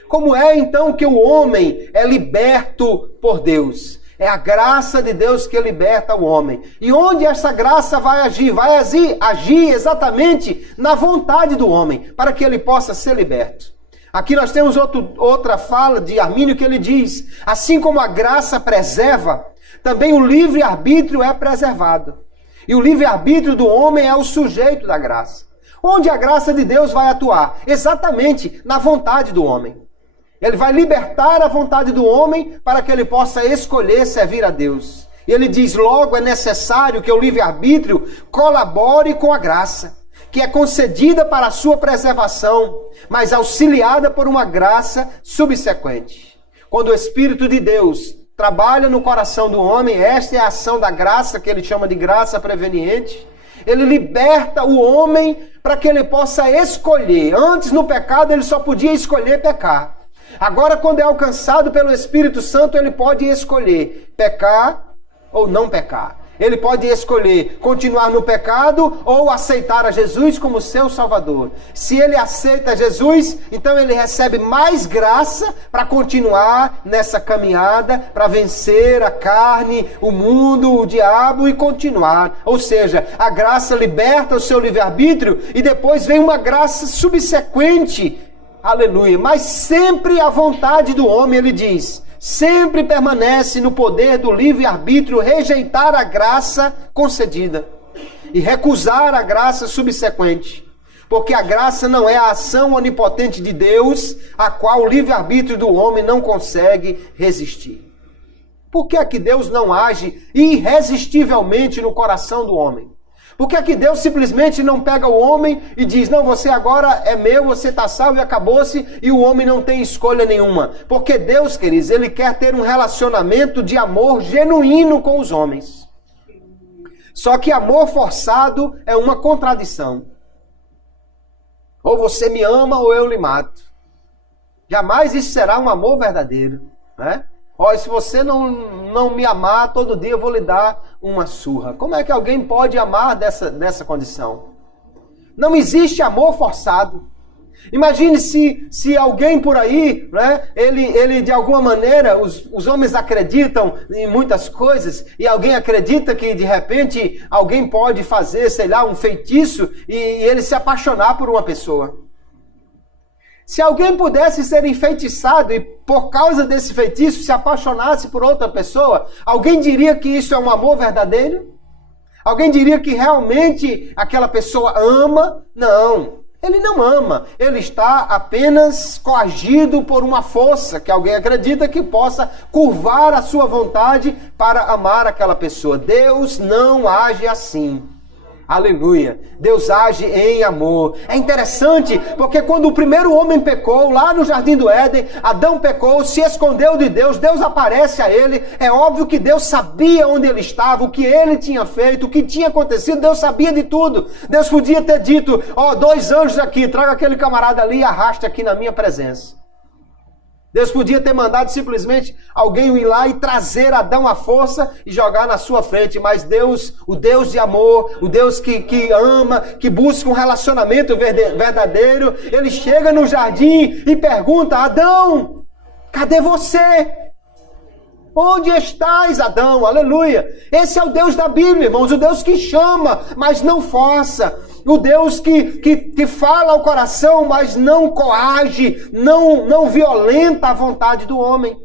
Como é então que o homem é liberto por Deus? É a graça de Deus que liberta o homem. E onde essa graça vai agir? Vai agir exatamente na vontade do homem, para que ele possa ser liberto. Aqui nós temos outra fala de Armínio que ele diz, assim como a graça preserva, também o livre-arbítrio é preservado. E o livre-arbítrio do homem é o sujeito da graça. Onde a graça de Deus vai atuar? Exatamente na vontade do homem. Ele vai libertar a vontade do homem para que ele possa escolher servir a Deus. E ele diz, logo é necessário que o livre-arbítrio colabore com a graça, que é concedida para a sua preservação, mas auxiliada por uma graça subsequente. Quando o Espírito de Deus trabalha no coração do homem, esta é a ação da graça, que ele chama de graça preveniente. Ele liberta o homem para que ele possa escolher. Antes, no pecado, ele só podia escolher pecar. Agora, quando é alcançado pelo Espírito Santo, ele pode escolher pecar ou não pecar. Ele pode escolher continuar no pecado ou aceitar a Jesus como seu Salvador. Se ele aceita Jesus, então ele recebe mais graça para continuar nessa caminhada, para vencer a carne, o mundo, o diabo e continuar. Ou seja, a graça liberta o seu livre-arbítrio e depois vem uma graça subsequente. Aleluia. Mas sempre a vontade do homem, ele diz, sempre permanece no poder do livre-arbítrio rejeitar a graça concedida e recusar a graça subsequente. Porque a graça não é a ação onipotente de Deus, a qual o livre-arbítrio do homem não consegue resistir. Por que é que Deus não age irresistivelmente no coração do homem? Por que é que Deus simplesmente não pega o homem e diz, não, você agora é meu, você está salvo e acabou-se, e o homem não tem escolha nenhuma? Porque Deus, queridos, ele quer ter um relacionamento de amor genuíno com os homens. Só que amor forçado é uma contradição. Ou você me ama ou eu lhe mato. Jamais isso será um amor verdadeiro, né? Olha, se você não me amar, todo dia eu vou lhe dar uma surra. Como é que alguém pode amar dessa condição? Não existe amor forçado. Imagine se alguém por aí, né, ele de alguma maneira, os homens acreditam em muitas coisas, e alguém acredita que de repente alguém pode fazer, sei lá, um feitiço e ele se apaixonar por uma pessoa. Se alguém pudesse ser enfeitiçado e por causa desse feitiço se apaixonasse por outra pessoa, alguém diria que isso é um amor verdadeiro? Alguém diria que realmente aquela pessoa ama? Não, ele não ama. Ele está apenas coagido por uma força que alguém acredita que possa curvar a sua vontade para amar aquela pessoa. Deus não age assim. Aleluia. Deus age em amor. É interessante, porque quando o primeiro homem pecou, lá no Jardim do Éden, Adão pecou, se escondeu de Deus, Deus aparece a ele. É óbvio que Deus sabia onde ele estava, o que ele tinha feito, o que tinha acontecido, Deus sabia de tudo. Deus podia ter dito, 2 anjos aqui, traga aquele camarada ali e arraste aqui na minha presença. Deus podia ter mandado simplesmente alguém ir lá e trazer Adão à força e jogar na sua frente. Mas Deus, o Deus de amor, o Deus que ama, que busca um relacionamento verdadeiro, ele chega no jardim e pergunta, Adão, cadê você? Onde estás, Adão? Aleluia. Esse é o Deus da Bíblia, irmãos, o Deus que chama, mas não força. O Deus que fala ao coração, mas não coage, não violenta a vontade do homem.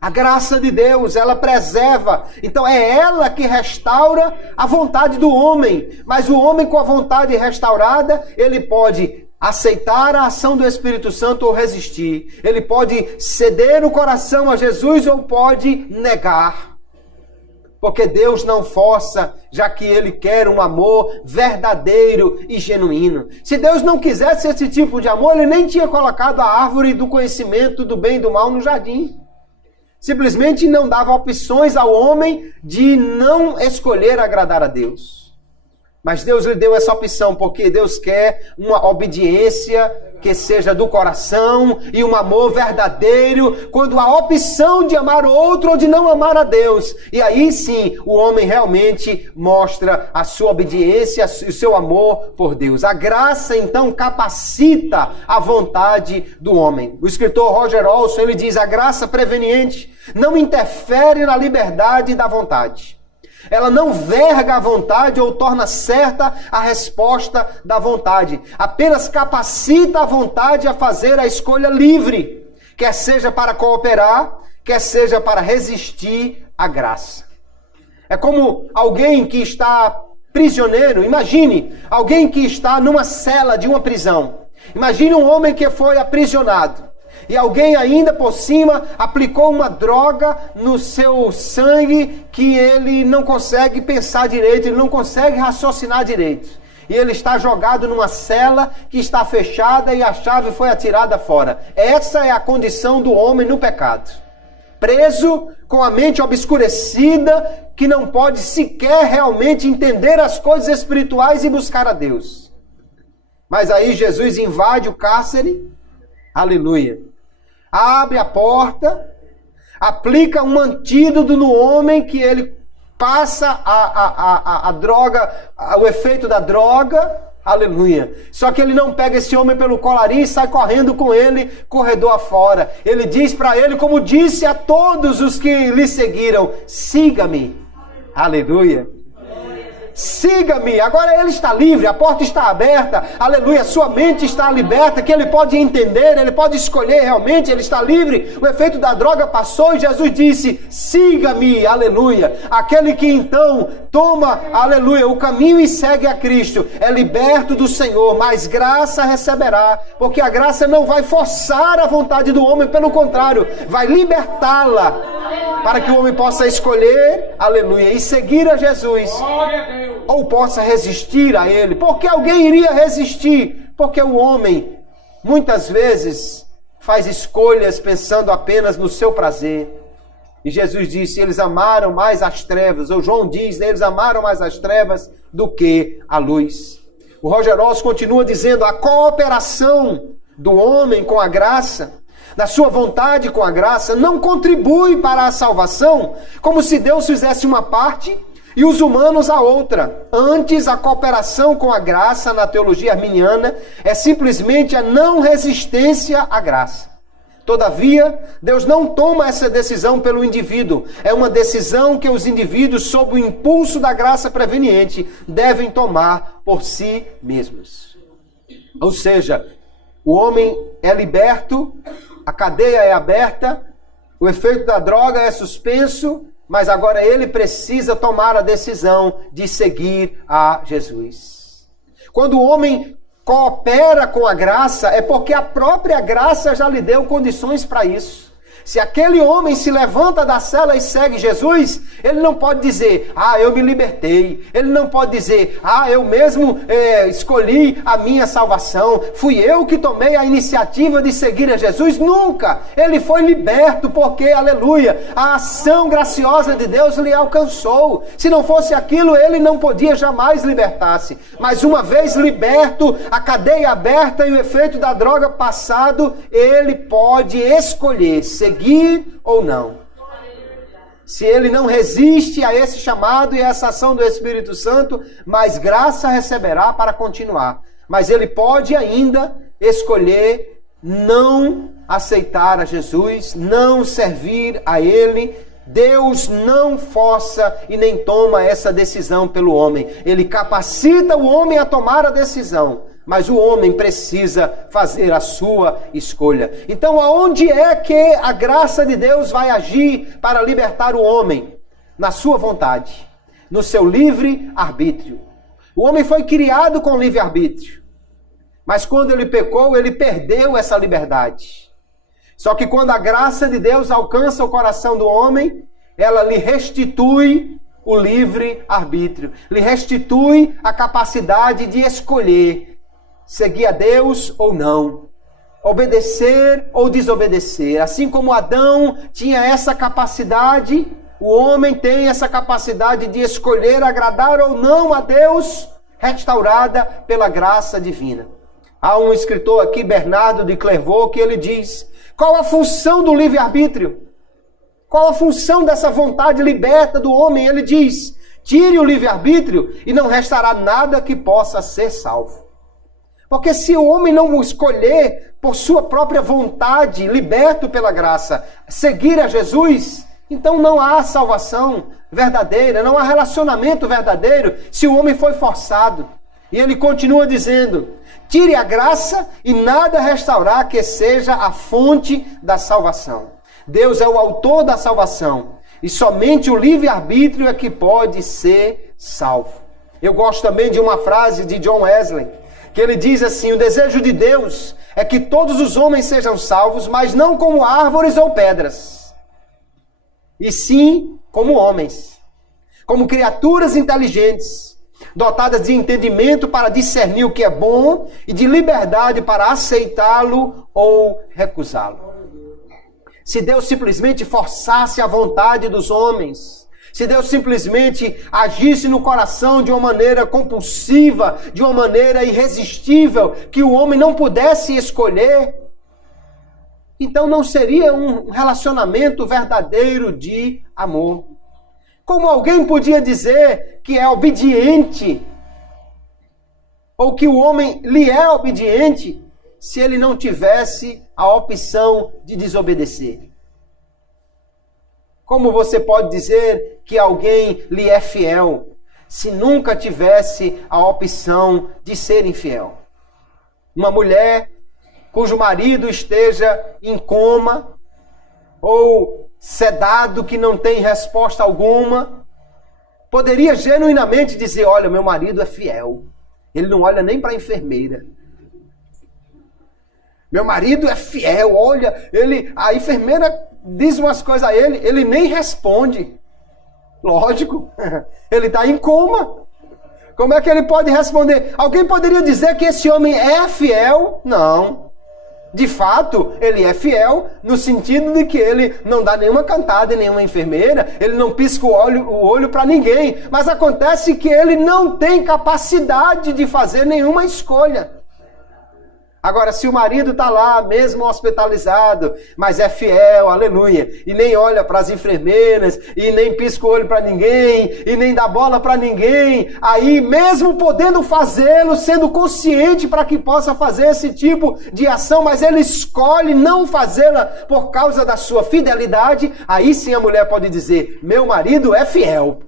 A graça de Deus, ela preserva. Então é ela que restaura a vontade do homem. Mas o homem com a vontade restaurada, ele pode aceitar a ação do Espírito Santo ou resistir. Ele pode ceder o coração a Jesus ou pode negar. Porque Deus não força, já que Ele quer um amor verdadeiro e genuíno. Se Deus não quisesse esse tipo de amor, Ele nem tinha colocado a árvore do conhecimento do bem e do mal no jardim. Simplesmente não dava opções ao homem de não escolher agradar a Deus. Mas Deus lhe deu essa opção, porque Deus quer uma obediência que seja do coração e um amor verdadeiro, quando a opção de amar o outro ou de não amar a Deus. E aí sim, o homem realmente mostra a sua obediência e o seu amor por Deus. A graça, então, capacita a vontade do homem. O escritor Roger Olson, ele diz, a graça preveniente não interfere na liberdade da vontade. Ela não verga a vontade ou torna certa a resposta da vontade. Apenas capacita a vontade a fazer a escolha livre, quer seja para cooperar, quer seja para resistir a graça. É como alguém que está prisioneiro. Imagine alguém que está numa cela de uma prisão. Imagine um homem que foi aprisionado. E alguém ainda por cima aplicou uma droga no seu sangue que ele não consegue pensar direito, ele não consegue raciocinar direito. E ele está jogado numa cela que está fechada e a chave foi atirada fora. Essa é a condição do homem no pecado. Preso, com a mente obscurecida, que não pode sequer realmente entender as coisas espirituais e buscar a Deus. Mas aí Jesus invade o cárcere, aleluia. Abre a porta, aplica um antídoto no homem que ele passa a droga, o efeito da droga, aleluia. Só que ele não pega esse homem pelo colarinho e sai correndo com ele, corredor afora. Ele diz para ele, como disse a todos os que lhe seguiram, siga-me, aleluia. Siga-me, agora ele está livre, a porta está aberta, aleluia, sua mente está liberta, que ele pode entender, ele pode escolher realmente, ele está livre, o efeito da droga passou e Jesus disse, siga-me, aleluia. Aquele que então toma, aleluia, o caminho e segue a Cristo, é liberto do Senhor, mas graça receberá, porque a graça não vai forçar a vontade do homem, pelo contrário, vai libertá-la, para que o homem possa escolher, aleluia, e seguir a Jesus. Ou possa resistir a ele. Porque alguém iria resistir? Porque o homem, muitas vezes, faz escolhas pensando apenas no seu prazer. E Jesus disse, eles amaram mais as trevas. Ou João diz, eles amaram mais as trevas do que a luz. O Roger Ross continua dizendo, a cooperação do homem com a graça, da sua vontade com a graça, não contribui para a salvação, como se Deus fizesse uma parte e os humanos a outra. Antes, a cooperação com a graça na teologia arminiana é simplesmente a não resistência à graça. Todavia, Deus não toma essa decisão pelo indivíduo. É uma decisão que os indivíduos, sob o impulso da graça preveniente, devem tomar por si mesmos. Ou seja, o homem é liberto, a cadeia é aberta, o efeito da droga é suspenso, mas agora ele precisa tomar a decisão de seguir a Jesus. Quando o homem coopera com a graça, é porque a própria graça já lhe deu condições para isso. Se aquele homem se levanta da cela e segue Jesus, ele não pode dizer, eu me libertei. Ele não pode dizer, eu mesmo escolhi a minha salvação. Fui eu que tomei a iniciativa de seguir a Jesus. Nunca! Ele foi liberto porque, aleluia, a ação graciosa de Deus lhe alcançou. Se não fosse aquilo, ele não podia jamais libertar-se. Mas uma vez liberto, a cadeia aberta e o efeito da droga passado, ele pode escolher seguir ou não. Se ele não resiste a esse chamado e a essa ação do Espírito Santo, mais graça receberá para continuar. Mas ele pode ainda escolher não aceitar a Jesus, não servir a ele. Deus não força e nem toma essa decisão pelo homem. Ele capacita o homem a tomar a decisão. Mas o homem precisa fazer a sua escolha. Então, aonde é que a graça de Deus vai agir para libertar o homem? Na sua vontade, no seu livre arbítrio. O homem foi criado com livre arbítrio. Mas quando ele pecou, ele perdeu essa liberdade. Só que quando a graça de Deus alcança o coração do homem, ela lhe restitui o livre arbítrio. Lhe restitui a capacidade de escolher seguir a Deus ou não, obedecer ou desobedecer. Assim como Adão tinha essa capacidade, o homem tem essa capacidade de escolher agradar ou não a Deus, restaurada pela graça divina. Há um escritor aqui, Bernardo de Clairvaux, que ele diz, qual a função do livre-arbítrio? Qual a função dessa vontade liberta do homem? Ele diz, tire o livre-arbítrio e não restará nada que possa ser salvo. Porque se o homem não escolher por sua própria vontade, liberto pela graça, seguir a Jesus, então não há salvação verdadeira, não há relacionamento verdadeiro se o homem foi forçado. E ele continua dizendo, tire a graça e nada restaurar que seja a fonte da salvação. Deus é o autor da salvação. E somente o livre-arbítrio é que pode ser salvo. Eu gosto também de uma frase de John Wesley, que ele diz assim: o desejo de Deus é que todos os homens sejam salvos, mas não como árvores ou pedras, e sim como homens, como criaturas inteligentes, dotadas de entendimento para discernir o que é bom e de liberdade para aceitá-lo ou recusá-lo. Se Deus simplesmente forçasse a vontade dos homens, se Deus simplesmente agisse no coração de uma maneira compulsiva, de uma maneira irresistível, que o homem não pudesse escolher, então não seria um relacionamento verdadeiro de amor. Como alguém podia dizer que é obediente, ou que o homem lhe é obediente, se ele não tivesse a opção de desobedecer? Como você pode dizer que alguém lhe é fiel, se nunca tivesse a opção de ser infiel? Uma mulher cujo marido esteja em coma, ou sedado, que não tem resposta alguma, poderia genuinamente dizer: olha, meu marido é fiel, ele não olha nem para a enfermeira. Meu marido é fiel, olha, a enfermeira diz umas coisas a ele, ele nem responde. Lógico, ele está em coma. Como é que ele pode responder? Alguém poderia dizer que esse homem é fiel? Não. De fato, ele é fiel no sentido de que ele não dá nenhuma cantada em nenhuma enfermeira, ele não pisca o olho para ninguém. Mas acontece que ele não tem capacidade de fazer nenhuma escolha. Agora, se o marido está lá, mesmo hospitalizado, mas é fiel, aleluia, e nem olha para as enfermeiras, e nem pisca o olho para ninguém, e nem dá bola para ninguém, aí mesmo podendo fazê-lo, sendo consciente para que possa fazer esse tipo de ação, mas ele escolhe não fazê-la por causa da sua fidelidade, aí sim a mulher pode dizer: meu marido é fiel.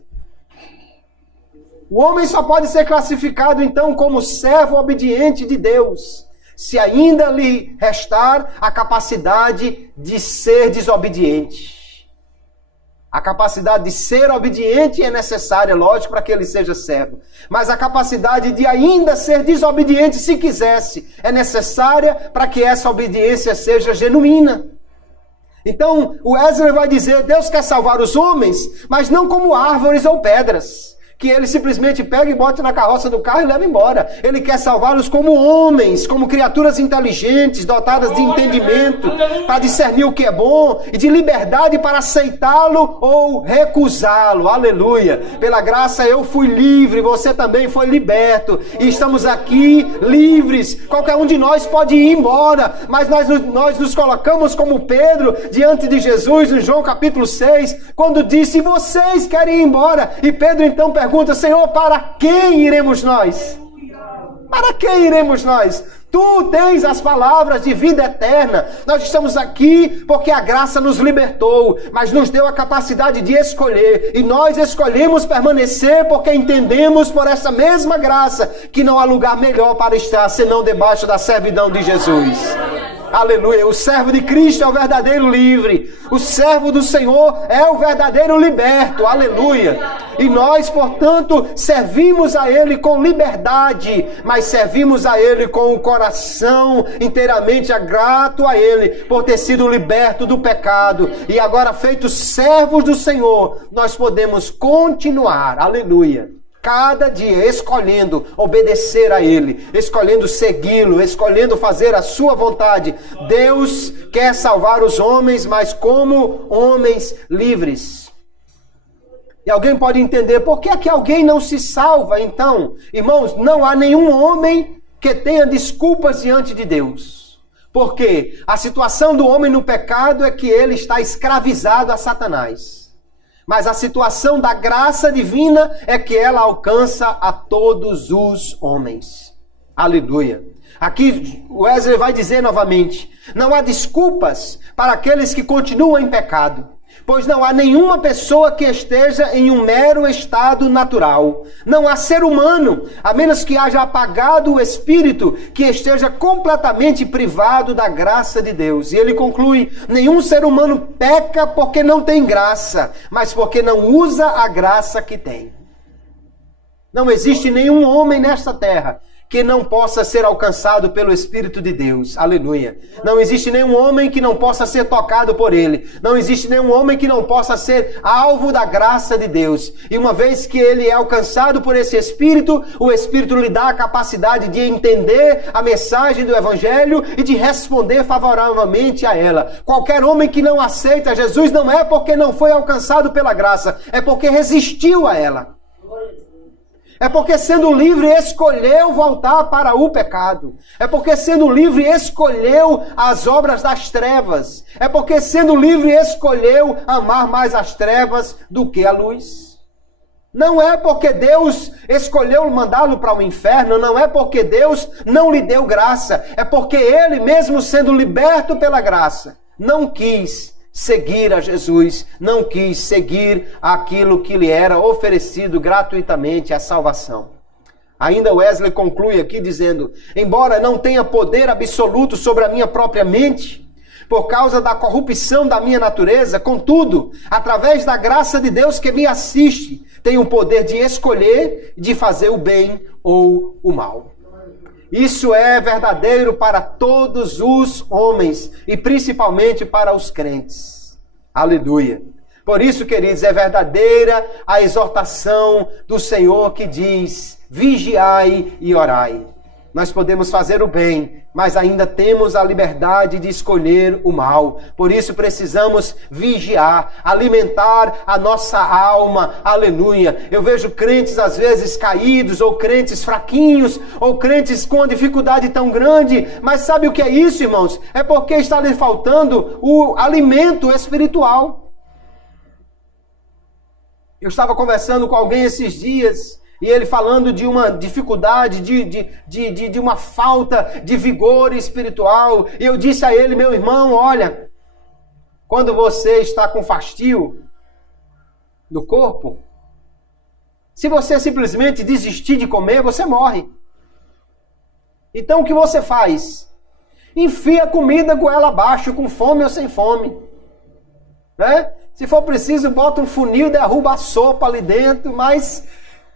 O homem só pode ser classificado então como servo obediente de Deus se ainda lhe restar a capacidade de ser desobediente. A capacidade de ser obediente é necessária, lógico, para que ele seja servo. Mas a capacidade de ainda ser desobediente, se quisesse, é necessária para que essa obediência seja genuína. Então, o Wesley vai dizer: Deus quer salvar os homens, mas não como árvores ou pedras, que ele simplesmente pega e bota na carroça do carro e leva embora. Ele quer salvá-los como homens, como criaturas inteligentes, dotadas de entendimento, para discernir o que é bom e de liberdade para aceitá-lo ou recusá-lo. Aleluia! Pela graça eu fui livre, você também foi liberto. E estamos aqui livres. Qualquer um de nós pode ir embora, mas nós nos colocamos como Pedro diante de Jesus, em João capítulo 6, quando disse: vocês querem ir embora? E Pedro então pergunta: Senhor, para quem iremos nós? Para quem iremos nós? Tu tens as palavras de vida eterna. Nós estamos aqui porque a graça nos libertou, mas nos deu a capacidade de escolher. E nós escolhemos permanecer porque entendemos por essa mesma graça que não há lugar melhor para estar senão debaixo da servidão de Jesus. Aleluia, o servo de Cristo é o verdadeiro livre, o servo do Senhor é o verdadeiro liberto, aleluia. E nós, portanto, servimos a Ele com liberdade, mas servimos a Ele com o coração inteiramente grato a Ele, por ter sido liberto do pecado. E agora, feitos servos do Senhor, nós podemos continuar, aleluia, cada dia escolhendo obedecer a Ele, escolhendo segui-lo, escolhendo fazer a sua vontade. Deus quer salvar os homens, mas como homens livres. E alguém pode entender: por que é que alguém não se salva então? Irmãos, não há nenhum homem que tenha desculpas diante de Deus. Porque a situação do homem no pecado é que ele está escravizado a Satanás. Mas a situação da graça divina é que ela alcança a todos os homens. Aleluia. Aqui Wesley vai dizer novamente: não há desculpas para aqueles que continuam em pecado. Pois não há nenhuma pessoa que esteja em um mero estado natural. Não há ser humano, a menos que haja apagado o espírito, que esteja completamente privado da graça de Deus. E ele conclui: nenhum ser humano peca porque não tem graça, mas porque não usa a graça que tem. Não existe nenhum homem nesta terra que não possa ser alcançado pelo Espírito de Deus. Aleluia. Não existe nenhum homem que não possa ser tocado por ele. Não existe nenhum homem que não possa ser alvo da graça de Deus. E uma vez que ele é alcançado por esse Espírito, o Espírito lhe dá a capacidade de entender a mensagem do Evangelho e de responder favoravelmente a ela. Qualquer homem que não aceita Jesus não é porque não foi alcançado pela graça, é porque resistiu a ela. É porque sendo livre escolheu voltar para o pecado. É porque sendo livre escolheu as obras das trevas. É porque sendo livre escolheu amar mais as trevas do que a luz. Não é porque Deus escolheu mandá-lo para o inferno, não é porque Deus não lhe deu graça. É porque ele mesmo sendo liberto pela graça, não quis seguir a Jesus, não quis seguir aquilo que lhe era oferecido gratuitamente, a salvação. Ainda Wesley conclui aqui dizendo: embora não tenha poder absoluto sobre a minha própria mente, por causa da corrupção da minha natureza, contudo, através da graça de Deus que me assiste, tenho o poder de escolher, de fazer o bem ou o mal. Isso é verdadeiro para todos os homens e principalmente para os crentes. Aleluia. Por isso, queridos, é verdadeira a exortação do Senhor que diz: vigiai e orai. Nós podemos fazer o bem, mas ainda temos a liberdade de escolher o mal. Por isso precisamos vigiar, alimentar a nossa alma. Aleluia. Eu vejo crentes às vezes caídos, ou crentes fraquinhos, ou crentes com uma dificuldade tão grande. Mas sabe o que é isso, irmãos? É porque está lhe faltando o alimento espiritual. Eu estava conversando com alguém esses dias, e ele falando de uma dificuldade, de uma falta de vigor espiritual. E eu disse a ele: meu irmão, olha, quando você está com fastio no corpo, se você simplesmente desistir de comer, você morre. Então o que você faz? Enfia a comida goela abaixo, com fome ou sem fome. Né? Se for preciso, bota um funil, derruba a sopa ali dentro, mas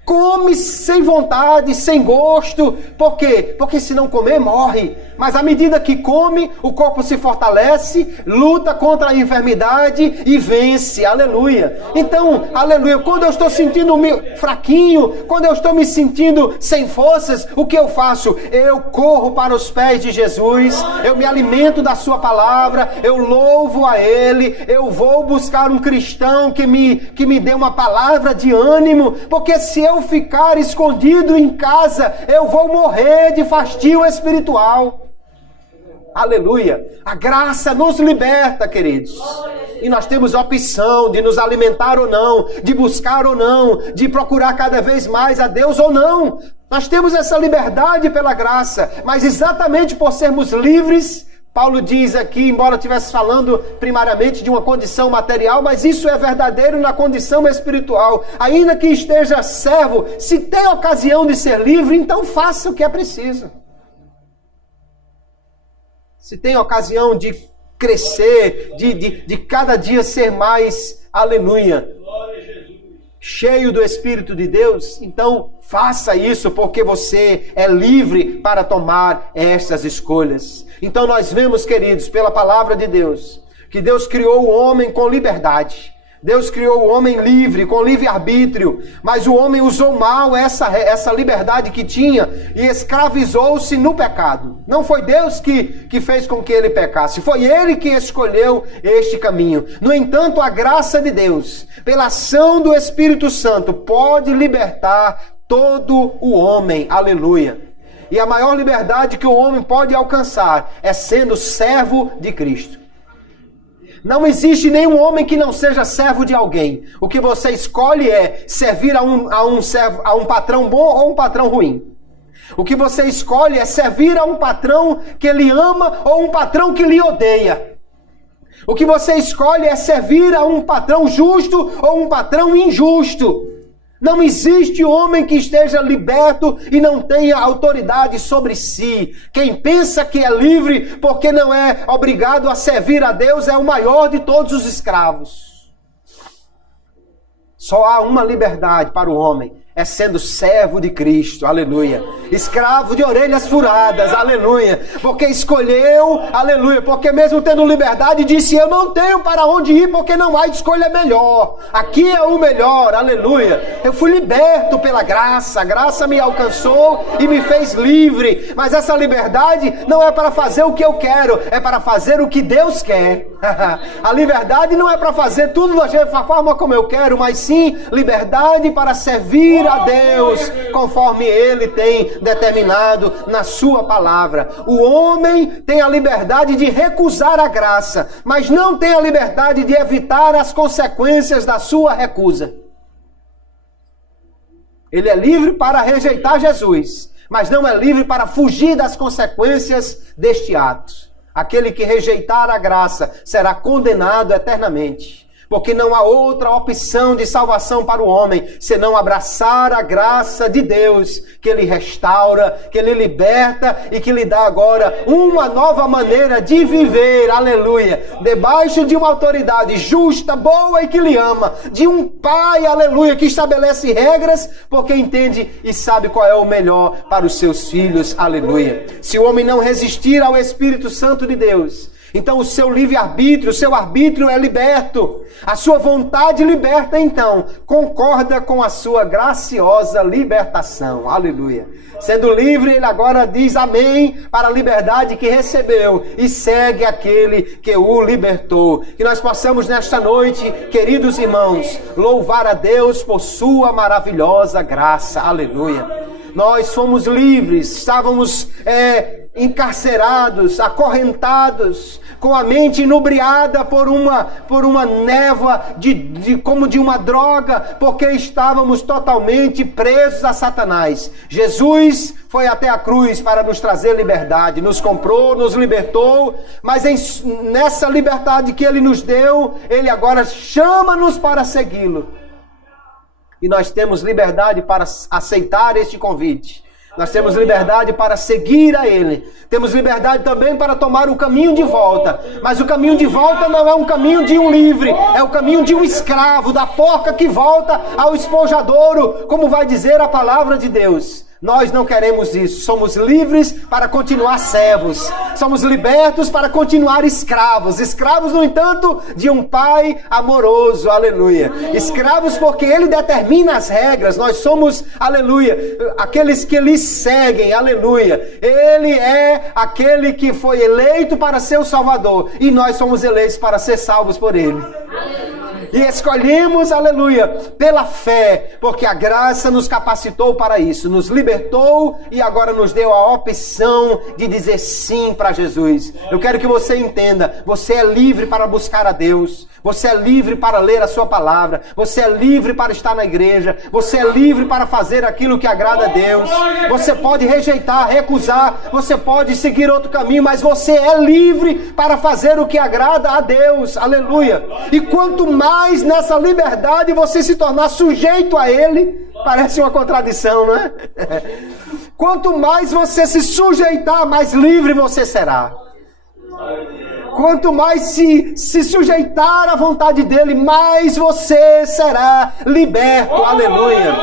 come sem vontade, sem gosto. Por quê? Porque se não comer, morre. Mas à medida que come, o corpo se fortalece, luta contra a enfermidade e vence. Aleluia. Então, aleluia. Quando eu estou sentindo fraquinho, quando eu estou me sentindo sem forças, o que eu faço? Eu corro para os pés de Jesus, eu me alimento da sua palavra, eu louvo a Ele, eu vou buscar um cristão que me dê uma palavra de ânimo, porque se eu ficar escondido em casa, eu vou morrer de fastio espiritual. Aleluia. A graça nos liberta, queridos. E nós temos a opção de nos alimentar ou não, de buscar ou não, de procurar cada vez mais a Deus ou não. Nós temos essa liberdade pela graça, mas exatamente por sermos livres, Paulo diz aqui, embora estivesse falando primariamente de uma condição material, mas isso é verdadeiro na condição espiritual. Ainda que esteja servo, se tem ocasião de ser livre, então faça o que é preciso. Se tem ocasião de crescer, de cada dia ser mais, aleluia, cheio do Espírito de Deus, então faça isso, porque você é livre para tomar essas escolhas. Então nós vemos, queridos, pela palavra de Deus, que Deus criou o homem com liberdade. Deus criou o homem livre, com livre-arbítrio, mas o homem usou mal essa liberdade que tinha e escravizou-se no pecado. Não foi Deus que fez com que ele pecasse, foi ele que escolheu este caminho. No entanto, a graça de Deus, pela ação do Espírito Santo, pode libertar todo o homem. Aleluia. E a maior liberdade que o homem pode alcançar é sendo servo de Cristo. Não existe nenhum homem que não seja servo de alguém. O que você escolhe é servir a um patrão bom ou um patrão ruim. O que você escolhe é servir a um patrão que lhe ama ou um patrão que lhe odeia. O que você escolhe é servir a um patrão justo ou um patrão injusto. Não existe homem que esteja liberto e não tenha autoridade sobre si. Quem pensa que é livre porque não é obrigado a servir a Deus é o maior de todos os escravos. Só há uma liberdade para o homem, é sendo servo de Cristo, aleluia. Escravo de orelhas furadas, aleluia. Porque escolheu, aleluia. Porque mesmo tendo liberdade, disse, eu não tenho para onde ir, porque não há escolha melhor. Aqui é o melhor, aleluia. Eu fui liberto pela graça, a graça me alcançou e me fez livre. Mas essa liberdade não é para fazer o que eu quero, é para fazer o que Deus quer. A liberdade não é para fazer tudo da forma como eu quero, mas sim liberdade para servir a Deus, conforme Ele tem determinado na sua palavra. O homem tem a liberdade de recusar a graça, mas não tem a liberdade de evitar as consequências da sua recusa. Ele é livre para rejeitar Jesus, mas não é livre para fugir das consequências deste ato. Aquele que rejeitar a graça será condenado eternamente. Porque não há outra opção de salvação para o homem, senão abraçar a graça de Deus, que Ele restaura, que Ele liberta e que lhe dá agora uma nova maneira de viver, aleluia, debaixo de uma autoridade justa, boa e que lhe ama, de um pai, aleluia, que estabelece regras, porque entende e sabe qual é o melhor para os seus filhos, aleluia. Se o homem não resistir ao Espírito Santo de Deus, então o seu livre-arbítrio, o seu arbítrio é liberto. A sua vontade liberta, então, concorda com a sua graciosa libertação. Aleluia. Sendo livre, ele agora diz amém para a liberdade que recebeu e segue aquele que o libertou. Que nós possamos nesta noite, queridos irmãos, louvar a Deus por sua maravilhosa graça. Aleluia. Nós fomos livres, estávamos encarcerados, acorrentados, com a mente inebriada por uma névoa como de uma droga, porque estávamos totalmente presos a Satanás. Jesus foi até a cruz para nos trazer liberdade, nos comprou, nos libertou, mas nessa liberdade que Ele nos deu, Ele agora chama-nos para segui-lo. E nós temos liberdade para aceitar este convite. Nós temos liberdade para seguir a Ele. Temos liberdade também para tomar o caminho de volta. Mas o caminho de volta não é um caminho de um livre. É o caminho de um escravo, da porca que volta ao esponjadouro, como vai dizer a palavra de Deus. Nós não queremos isso. Somos livres para continuar servos. Somos libertos para continuar escravos. Escravos, no entanto, de um Pai amoroso. Aleluia. Escravos porque Ele determina as regras. Nós somos, aleluia, aqueles que lhe seguem. Aleluia. Ele é aquele que foi eleito para ser o Salvador. E nós somos eleitos para ser salvos por Ele. E escolhemos, aleluia, pela fé, porque a graça nos capacitou para isso, nos libertou e agora nos deu a opção de dizer sim para Jesus. Eu quero que você entenda, você é livre para buscar a Deus, você é livre para ler a sua palavra, você é livre para estar na igreja, você é livre para fazer aquilo que agrada a Deus. Você pode rejeitar, recusar, você pode seguir outro caminho, mas você é livre para fazer o que agrada a Deus, aleluia. E quanto mais nessa liberdade você se tornar sujeito a Ele, parece uma contradição, não é? Quanto mais você se sujeitar, mais livre você será. Quanto mais se sujeitar à vontade dEle, mais você será liberto, aleluia.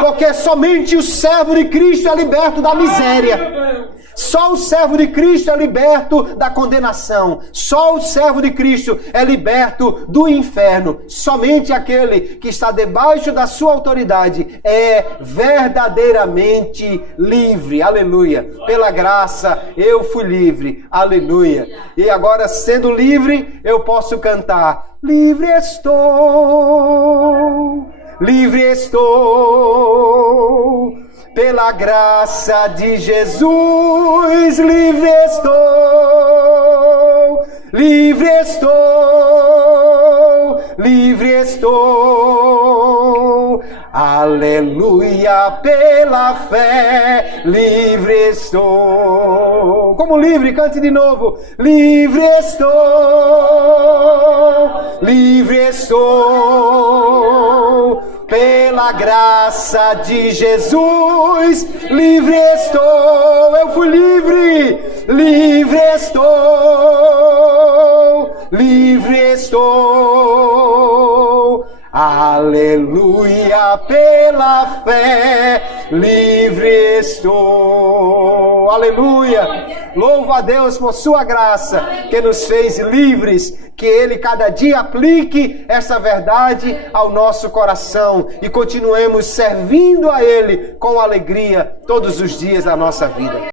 Porque somente o servo de Cristo é liberto da miséria. Só o servo de Cristo é liberto da condenação. Só o servo de Cristo é liberto do inferno. Somente aquele que está debaixo da sua autoridade é verdadeiramente livre. Aleluia. Pela graça eu fui livre. Aleluia. E agora, sendo livre, eu posso cantar: livre estou, livre estou. Pela graça de Jesus, livre estou, livre estou, livre estou. A Aleluia, pela fé, livre estou. Como livre, cante de novo. Livre estou, pela graça de Jesus. Livre estou, eu fui livre. Livre estou. Aleluia, pela fé, livre estou. Aleluia. Louvo a Deus por sua graça, que nos fez livres, que Ele cada dia aplique essa verdade ao nosso coração e continuemos servindo a Ele com alegria todos os dias da nossa vida.